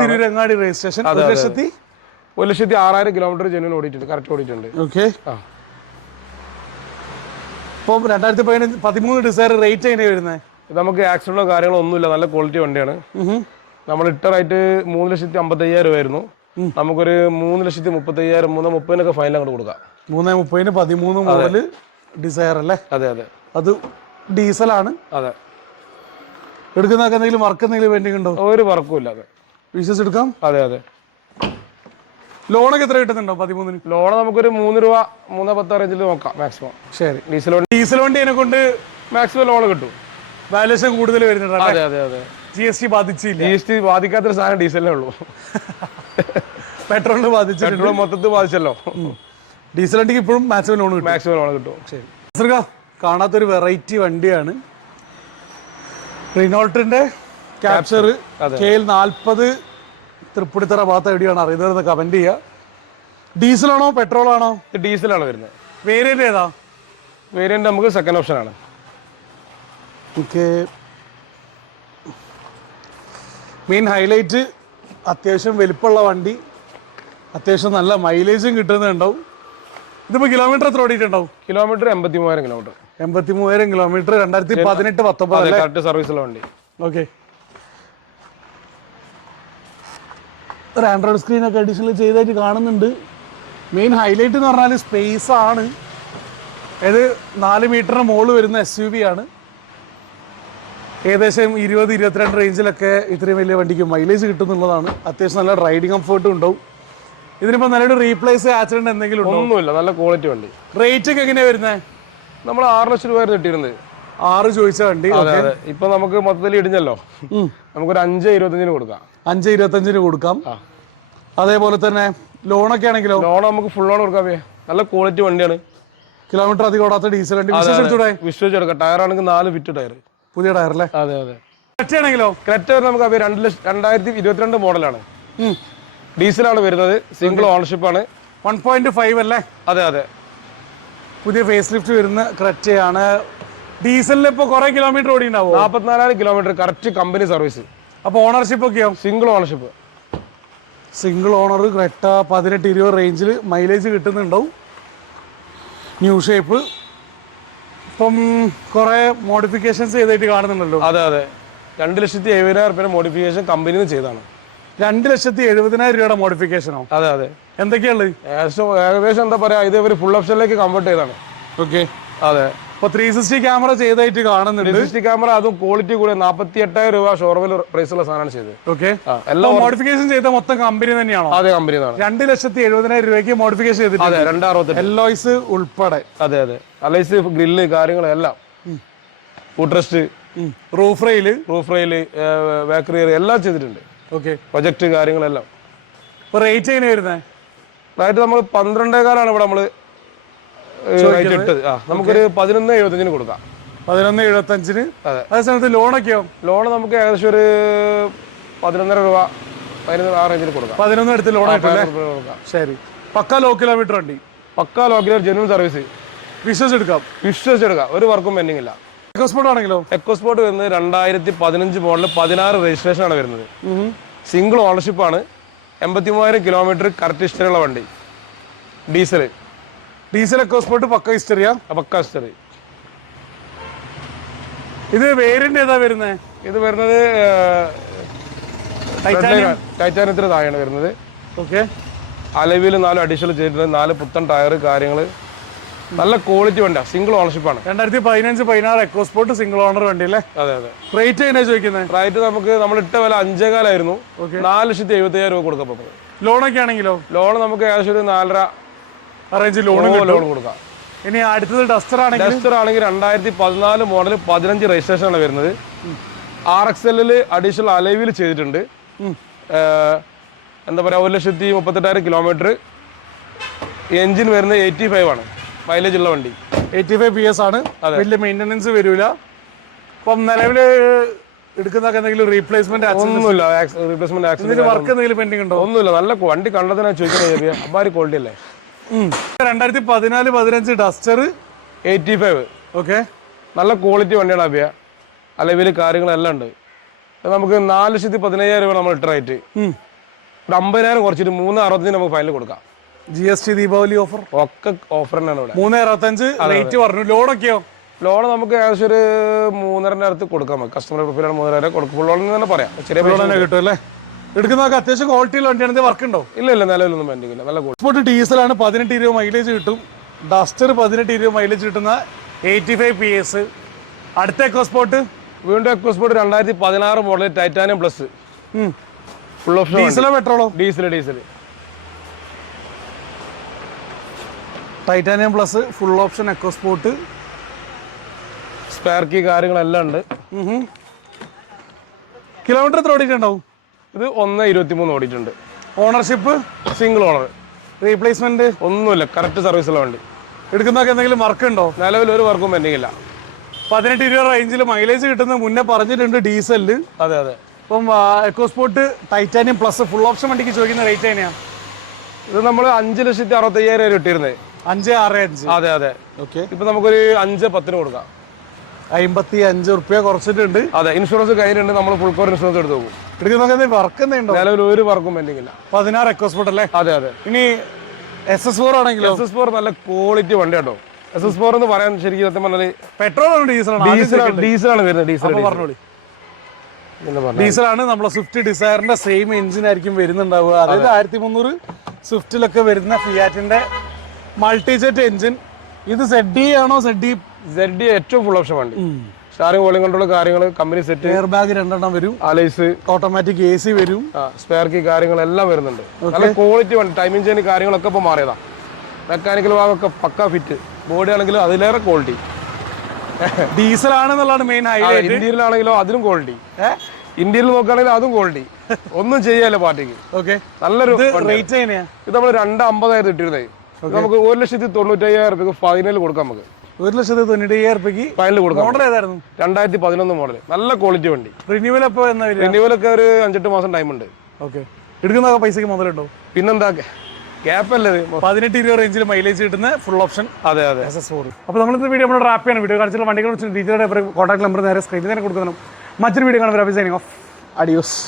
തിരൂരങ്ങാടി രജിസ്ട്രേഷൻ. 1,06,000 കിലോമീറ്റർ ജെന്യൂൻ ഓടിയിട്ടുണ്ട്, കറക്റ്റ് ഓടിയിട്ടുണ്ട്. ഓക്കെ. ഇപ്പം 2013 ഡിസയർ റേറ്റ് എങ്ങനെയാണ് വരുന്നത്? ഇത് നമുക്ക് ആക്സിഡന്റോ കാര്യങ്ങളോ ഒന്നുമില്ല, നല്ല ക്വാളിറ്റി വണ്ടിയാണ്. നമ്മൾ ഇട്ട റേറ്റ് 3,55,000 രൂപയായിരുന്നു. നമുക്കൊരു 3,30,000 3,30,000 ഫൈനൽ അങ്ങോട്ട് കൊടുക്കാം. 3,30,000 13 മോഡൽ ഡിസയർ അല്ലേ? അതെ അതെ, അത് ഡീസലാണ്. അതെ. എടുക്കുന്നതൊക്കെ എന്തെങ്കിലും വർക്ക് എന്തെങ്കിലും പെൻഡിങ് ഉണ്ടോ? ഒരു വർക്കും ഇല്ല. അതെ, വിശ്വസിച്ചെടുക്കാം. അതെ അതെ. ലോണൊക്കെ എത്ര കിട്ടുന്നുണ്ടോ 13-ന്? ലോൺ നമുക്കൊരു 3 രൂപ 3.10 റേഞ്ചിൽ നോക്കാം മാക്സിമം. ശരി. ഡീസൽ വണ്ടി അതിനെ കൊണ്ട് മാക്സിമം ലോൺ കിട്ടും. വാല്യൂഷൻ കൂടുതൽ വരുന്നുണ്ട്. അതെ അതെ അതെ. GST ബാധിച്ചില്ല. GST ബാധിക്കാത്തൊരു സാധനം ഡീസലിനേ ഉള്ളൂ. പെട്രോളിന് ബാധിച്ചു. പെട്രോൾ മൊത്തത്തിൽ ബാധിച്ചല്ലോ. ഡീസൽ വണ്ടിക്ക് ഇപ്പോഴും മാക്സിമം ലോൺ കിട്ടും. മാക്സിമം ലോൺ കിട്ടും. ശരി. കാണാത്തൊരു വെറൈറ്റി വണ്ടിയാണ് റിനോൾട്ടിന്റെ ക്യാപ്ചർ. KL 40 തൃപ്പൂണിത്തറ ഭാഗത്ത് എവിടെയാണ് അറിയുന്നത് കമന്റ് ചെയ്യുക. ഡീസലാണോ പെട്രോൾ ആണോ? ഡീസലാണ് വരുന്നത്. വേരിയന്റ് ഏതാ? വേരിയന്റ് നമുക്ക് സെക്കൻഡ് ഓപ്ഷൻ ആണ്. ഓക്കെ. മെയിൻ ഹൈലൈറ്റ് അത്യാവശ്യം വലിപ്പമുള്ള വണ്ടി, അത്യാവശ്യം നല്ല മൈലേജും കിട്ടുന്നുണ്ടാവും. ഇതിപ്പോൾ കിലോമീറ്റർ എത്ര ഓടിയിട്ടുണ്ടാവും? Kilometre 83,000 kilometre. 83,000 കിലോമീറ്റർ 2018-19 കറക്റ്റ് സർവീസുള്ള വണ്ടി. ഓക്കെ. ഒരു ആൻഡ്രോയിഡ് സ്ക്രീനൊക്കെ അഡീഷണൽ ചെയ്തായിട്ട് കാണുന്നുണ്ട്. മെയിൻ ഹൈലൈറ്റ് എന്ന് പറഞ്ഞാൽ സ്പേസ് ആണ്. ഇത് 4 മീറ്ററിന് മുകളിൽ വരുന്ന SUV ആണ്. ഏകദേശം 20-22 റേഞ്ചിലൊക്കെ ഇത്രയും വലിയ വണ്ടിക്ക് മൈലേജ് കിട്ടുന്നുള്ളതാണ്. അത്യാവശ്യം നല്ല റൈഡിങ് കംഫർട്ടും ഉണ്ടാവും. ഇതിനിപ്പോൾ നല്ലൊരു റീപ്ലേസ് ആക്സിഡന്റ് എന്തെങ്കിലും ഉണ്ടോ? ഒന്നുമില്ല, നല്ല ക്വാളിറ്റി വണ്ടി. റേറ്റ് ഒക്കെ എങ്ങനെയാണ് വരുന്നത്? നമ്മൾ 6 ലക്ഷം രൂപ കിട്ടിയിരുന്നത്. 6 ചോദിച്ച വണ്ടി. ഇപ്പൊ നമുക്ക് മൊത്തത്തിൽ ഇടിഞ്ഞല്ലോ, നമുക്കൊരു 5.25 കൊടുക്കാം. 5.25 കൊടുക്കാം. അതേപോലെ തന്നെ ലോണൊക്കെ ആണെങ്കിലോ? ലോൺ നമുക്ക് ഫുൾ ലോൺ കൊടുക്കാം. നല്ല ക്വാളിറ്റി വണ്ടിയാണ്. കിലോമീറ്റർ അധികം ഓടാത്ത ഡീസൽ വണ്ടി. വിശ്വസിച്ചെടുക്കാം. ടയർ ആണെങ്കിൽ 4 ഫിറ്റ് ടയർ, പുതിയ ടയർ അല്ലേ? അതെ അതെ. ക്രെറ്റ ആണെങ്കിലോ? ക്രെറ്റ നമുക്ക് 2022 മോഡലാണ്. ഡീസലാണ് വരുന്നത്. സിംഗിൾ ഓണർഷിപ്പ് ആണ്. 1.5 അല്ലേ? അതെ അതെ. പുതിയ ഫേസ് ലിഫ്റ്റ് വരുന്ന ക്രെറ്റയാണ്. ഡീസലിൽ ഇപ്പോൾ കുറെ കിലോമീറ്റർ ഓടി ഉണ്ടാവും. 44,000 കിലോമീറ്റർ കറക്റ്റ് കമ്പനി സർവീസ്. അപ്പോൾ ഓണർഷിപ്പ് ഒക്കെയോ? Single ownership. Single owner Creta 18-20 റേഞ്ചിൽ മൈലേജ് കിട്ടുന്നുണ്ടാവും. New shape. ഇപ്പം കുറെ മോഡിഫിക്കേഷൻസ് ചെയ്തായിട്ട് കാണുന്നുണ്ടല്ലോ. അതെ അതെ. 2,70,000 രൂപ മോഡിഫിക്കേഷൻ കമ്പനിയിൽ നിന്ന് ചെയ്താണ്. 2,70,000 രൂപയുടെ മോഡിഫിക്കേഷനോ? അതെ അതെ. എന്തൊക്കെയുള്ളത്? ഏകദേശം എന്താ പറയാ, ഇത് ഒരു ഫുൾ ഓപ്ഷനിലേക്ക് കൺവേർട്ട് ചെയ്താണ്. ഓക്കെ. അതെ. ഇപ്പോൾ 360 ക്യാമറ ചെയ്തായിട്ട് കാണുന്നുണ്ട്. 360 ക്യാമറ, അതും ക്വാളിറ്റി കൂടെ 48,000 രൂപ ഷോറൂമിൽ പ്രൈസുള്ള സാധനമാണ് ചെയ്തത്. ഓക്കെ. എല്ലാം മോഡിഫിക്കേഷൻ ചെയ്ത മൊത്തം കമ്പനി തന്നെയാണോ? അതെ, കമ്പനി 2,70,000 രൂപയ്ക്ക് മോഡിഫിക്കേഷൻ ചെയ്തിട്ടുണ്ട്. അതെ, 260 എല്ലോയ്സ് ഉൾപ്പെടെ. അതെ അതെ. അലൈസ് ഗ്രില്ല് കാര്യങ്ങളെല്ലാം, ഫുട്രസ്റ്റ്, റൂഫ് റെയില് ബേക്കറി എല്ലാം ചെയ്തിട്ടുണ്ട്. ഓക്കെ. പ്രൊജക്ട് കാര്യങ്ങളെല്ലാം. ഇപ്പോൾ റേറ്റ് എങ്ങനെയാണ് വരുന്നത്? റേറ്റ് നമ്മൾ 12,000 ഇവിടെ നമ്മൾ റേറ്റ് ഇട്ടത്. നമുക്കൊരു 11.75 കൊടുക്കാം. 11.75. അതേ സമയത്ത് ലോണൊക്കെയോ? ലോൺ നമുക്ക് ഏകദേശം ഒരു 11.5 രൂപ 11 ആ റേഞ്ചിൽ കൊടുക്കാം. 11 എടുത്ത് ലോൺ കൊടുക്കാം. ശരി. പക്കാ ലോ കിലോമീറ്റർ വണ്ടി, പക്കാ ലോ കിലോമീറ്റർ ജെന്യൂൻ സർവീസ്. വിശ്വസിച്ചെടുക്കാം. ഒരു വർക്കും പെൻഡിങ് ഇല്ല. എക്കോസ്പോർട്ട് ആണെങ്കിലോ? എക്കോസ്പോർട്ട് വരുന്നത് 2015 മോഡൽ 16 രജിസ്ട്രേഷൻ ആണ് വരുന്നത്. സിംഗിൾ ഓണർഷിപ്പ് ആണ്. 83,000 കിലോമീറ്റർ കറക്റ്റ് ഹിസ്റ്ററിയുള്ള വണ്ടി. ഡീസൽ എക്കോസ്പോർട്ട് പക്ക ഹിസ്റ്ററിയാ? പക്ക ഹിസ്റ്ററി. ഇത് വേരിയന്റ് ഏതാ വരുന്നത്? ഇത് വരുന്നത് ടൈറ്റാനിയത്തിന് താഴെയാണ് വരുന്നത്. ഓക്കെ. അലവിൽ 4 അഡീഷണൽ ചെയ്തിട്ടുണ്ട്. 4 പുത്തൻ ടയർ കാര്യങ്ങൾ. നല്ല ക്വാളിറ്റി വണ്ടിയാണ്. സിംഗിൾ ഓണർഷിപ്പ് ആണ്. 2015-16 എക്കോസ്പോർട്ട് സിംഗിൾ ഓണർ വണ്ടി അല്ലേ? അതെ അതെ. റേറ്റ് എങ്ങനെയാ ചോദിക്കുന്നത്? റേറ്റ് നമുക്ക് നമ്മൾ ഇട്ട വില 5,000 4,70,000 രൂപ കൊടുക്കാം. ലോണൊക്കെ ആണെങ്കിലോ? ലോൺ നമുക്ക് ഏകദേശം ഒരു 4.5 റേഞ്ച് ലോൺ കൊടുക്കാം. ഇനി അടുത്തത് ഡസ്റ്റർ ആണെങ്കിൽ 2014 മോഡൽ 15 രജിസ്ട്രേഷൻ ആണ് വരുന്നത്. RXL അഡീഷണൽ അലൈവിൽ ചെയ്തിട്ടുണ്ട്. എന്താ പറയുക, 1,38,000 കിലോമീറ്റർ. എഞ്ചിൻ വരുന്നത് 85 ആണ്. മൈലേജ് ഉള്ള വണ്ടി. 85 PS ആണ്. വലിയ മെയിൻ്റനൻസ് വരില്ല. അപ്പം നിലവിൽ എടുക്കുന്നതൊക്കെ എന്തെങ്കിലും റീപ്ലേസ്മെന്റ് ഒന്നുമില്ല, റീപ്ലേസ്മെന്റ് ആക്സിഡന്റ് വർക്ക് എന്തെങ്കിലും പെൻഡിങ് ഉണ്ടോ? ഒന്നുമില്ല. നല്ല വണ്ടി കണ്ടതിനാ ചോദിക്കുന്നത്, അപ്പാരി ക്വാളിറ്റി അല്ലേ. 2014-15 ഡസ്റ്റർ 85. ഓക്കെ, നല്ല ക്വാളിറ്റി വണ്ടിയാണ് അഭിയ. അലവില് കാര്യങ്ങളെല്ലാം ഉണ്ട്. നമുക്ക് 4,15,000 രൂപ നമ്മൾ ഇട്ട റേറ്റ്. ഒരു 50,000 കുറച്ചിട്ട് 3,65 നമുക്ക് ഫൈനൽ കൊടുക്കാം. GST ദീപാവലി ഓഫർ ഒക്കെ ഓഫർ തന്നെയാണ് ഇവിടെ. 3,65 റേറ്റ് പറഞ്ഞു. ലോഡൊക്കെയോ? ലോൺ നമുക്ക് ഏകദേശം ഒരു 3.5 അടുത്ത് കൊടുക്കാം. കസ്റ്റമർ പ്രൊഫൈലാണ് 3.5 കൊടുക്കും. ഫുൾ ലോൺ തന്നെ പറയാം. ചെറിയ ലോൺ തന്നെ കിട്ടും അല്ലേ? എടുക്കുന്നതൊക്കെ അത്യാവശ്യം ക്വാളിറ്റിയുള്ള വണ്ടിയാണ്. വർക്ക് ഉണ്ടോ? ഇല്ല, നിലവിലൊന്നും പെൻഡിങ്ങില്ല. നല്ല എക്സ്പോർട്ട് ഡീസലാണ്. 18 മൈലേജ് കിട്ടും. ഡസ്റ്റർ 18 മൈലേജ് കിട്ടുന്ന 85 PS. അടുത്ത എക്കോസ്പോർട്ട് വീണ്ടും EcoSport 2016 model Titanium plus full option. ഡീസലോ പെട്രോളോ? Diesel. Titanium plus full option EcoSport. Spare key കാര്യങ്ങളെല്ലാം ഉണ്ട്. കിലോമീറ്റർ എത്ര ഓടിയിട്ടുണ്ടാവും? ഇത് 1.23 ഓടിയിട്ടുണ്ട്. Ownership single owner. റീപ്ലേസ്മെന്റ് ഒന്നുമില്ല, കറക്റ്റ് സർവീസുള്ള വണ്ടി. എടുക്കുന്നതൊക്കെ എന്തെങ്കിലും വർക്ക് ഉണ്ടോ? നിലവിൽ ഒരു വർക്കും പെൻഡിങ് ഇല്ല. 18-20 റേഞ്ചിൽ മൈലേജ് കിട്ടുന്ന മുന്നേ പറഞ്ഞിട്ടുണ്ട് ഡീസലില്. അതെ. ഇപ്പം EcoSport titanium plus full option വണ്ടിക്ക് ചോദിക്കുന്ന റേറ്റ് എങ്ങനെയാ? ഇത് നമ്മൾ 5,65,000 രൂപ ഇട്ടിരുന്നത്. 565. അതെ. ഓക്കെ, ഇപ്പൊ നമുക്കൊരു 5,10 കൊടുക്കാം. 55 റുപ്യ കുറച്ചിട്ടുണ്ട്. അതെ, ഇൻഷുറൻസ് കഴിഞ്ഞിട്ടുണ്ട്. നമ്മൾ ഫുൾ കവർ ഇൻഷുറൻസ് എടുത്ത് പോകും. എടുക്കുന്നതൊക്കെ വർക്ക് എന്തെയുണ്ടോ? നിലവിൽ ഒരു വർക്കും പെൻഡിങ് ഇല്ല. 16 എക്കോസ്പോർട്ട് അല്ലേ? അതെ. ഇനി SS4 ആണെങ്കിലോ? SS4 നല്ല ക്വാളിറ്റി വണ്ടി കേട്ടോ. SS4 എന്ന് പറയാൻ ശരിക്കും സത്യം പറഞ്ഞാല് പെട്രോൾ ആണ് ഡീസലാണ് വരുന്നത്. പറഞ്ഞോളി. ഡീസലാണ്. നമ്മളെ സ്വിഫ്റ്റ് ഡിസയറിന്റെ സെയിം എഞ്ചിൻ ആയിരിക്കും വരുന്നുണ്ടാവുക. അതായത് 1300 സ്വിഫ്റ്റിലൊക്കെ വരുന്ന ഫിയാറ്റിന്റെ മൾട്ടിജെറ്റ് എഞ്ചിൻ. ഇത് ZD ആണോ? ZD ഏറ്റവും ഫുൾ ഓപ്ഷൻ വണ്ടി. സ്റ്റാറിംഗ് വോളിയം കൺട്രോൾ കാര്യങ്ങൾ, കമ്പനി സെറ്റ്, എയർ ബാഗ് 2 വരും, അലൈസ്, ഓട്ടോമാറ്റിക് AC വരും, സ്പെയർ കീ കാര്യങ്ങളെല്ലാം വരുന്നുണ്ട്. നല്ല ക്വാളിറ്റി വണ്ടി. ടൈമിംഗ് ചെയിൻ കാര്യങ്ങളൊക്കെ ഇപ്പൊ മാറിയതാ. മെക്കാനിക്കൽ ഭാഗമൊക്കെ പക്ക ഫിറ്റ്. ബോഡി ആണെങ്കിലും അതിലേറെ ക്വാളിറ്റി. ഡീസലാണെന്നുള്ളതാണ് മെയിൻ ഹൈലൈറ്റ്. ഇന്ത്യയിലാണെങ്കിലോ അതിലും ക്വാളിറ്റി. ഇന്ത്യയിൽ നോക്കുകയാണെങ്കിൽ അതും ക്വാളിറ്റി. ഒന്നും ചെയ്യാല്ലോ പാർട്ടിക്ക്. ഓക്കെ, നല്ലൊരു റേറ്റ് എങ്ങനെയാ? ഇത് നമ്മൾ 2,50,000 ഇട്ടിരുന്നത്. നമുക്ക് 1,95,000 രൂപയ്ക്ക് ഫൈനൽ കൊടുക്കാം. നമുക്ക് 1,95,000 രൂപയ്ക്ക് ഫൈനൽ കൊടുക്കാം. മോഡൽ ഏതായിരുന്നു? 2011 മോഡൽ. നല്ല ക്വാളിറ്റി വണ്ടി. റിന്യൂവൽ എപ്പോ? റിന്യൂവലൊക്കെ ഒരു 5-8 മാസം ടൈം ഉണ്ട്. ഓക്കെ, എടുക്കുന്ന പൈസക്ക് മുതലുണ്ടോ? പിന്നെന്താ ഗ്യാപ്പ് അല്ലേ? 18-20 റേഞ്ചിൽ മൈലേജ് കിട്ടുന്ന ഫുൾ ഓപ്ഷൻ. അതെ. SS4. അപ്പോൾ നമ്മളിന്ന് വീഡിയോ നമ്മൾ റാപ്പ് ചെയ്യണം. വീഡിയോ കാണിച്ചുള്ള വണ്ടികളെ കുറിച്ച് ഡീറ്റെയിൽ കോൺടാക്ട് നമ്പർ നേരെ സ്ക്രീനിൽ തന്നെ കൊടുക്കണം. മറ്റൊരു വീഡിയോ കാണുമ്പോൾ അഡിയോസ്.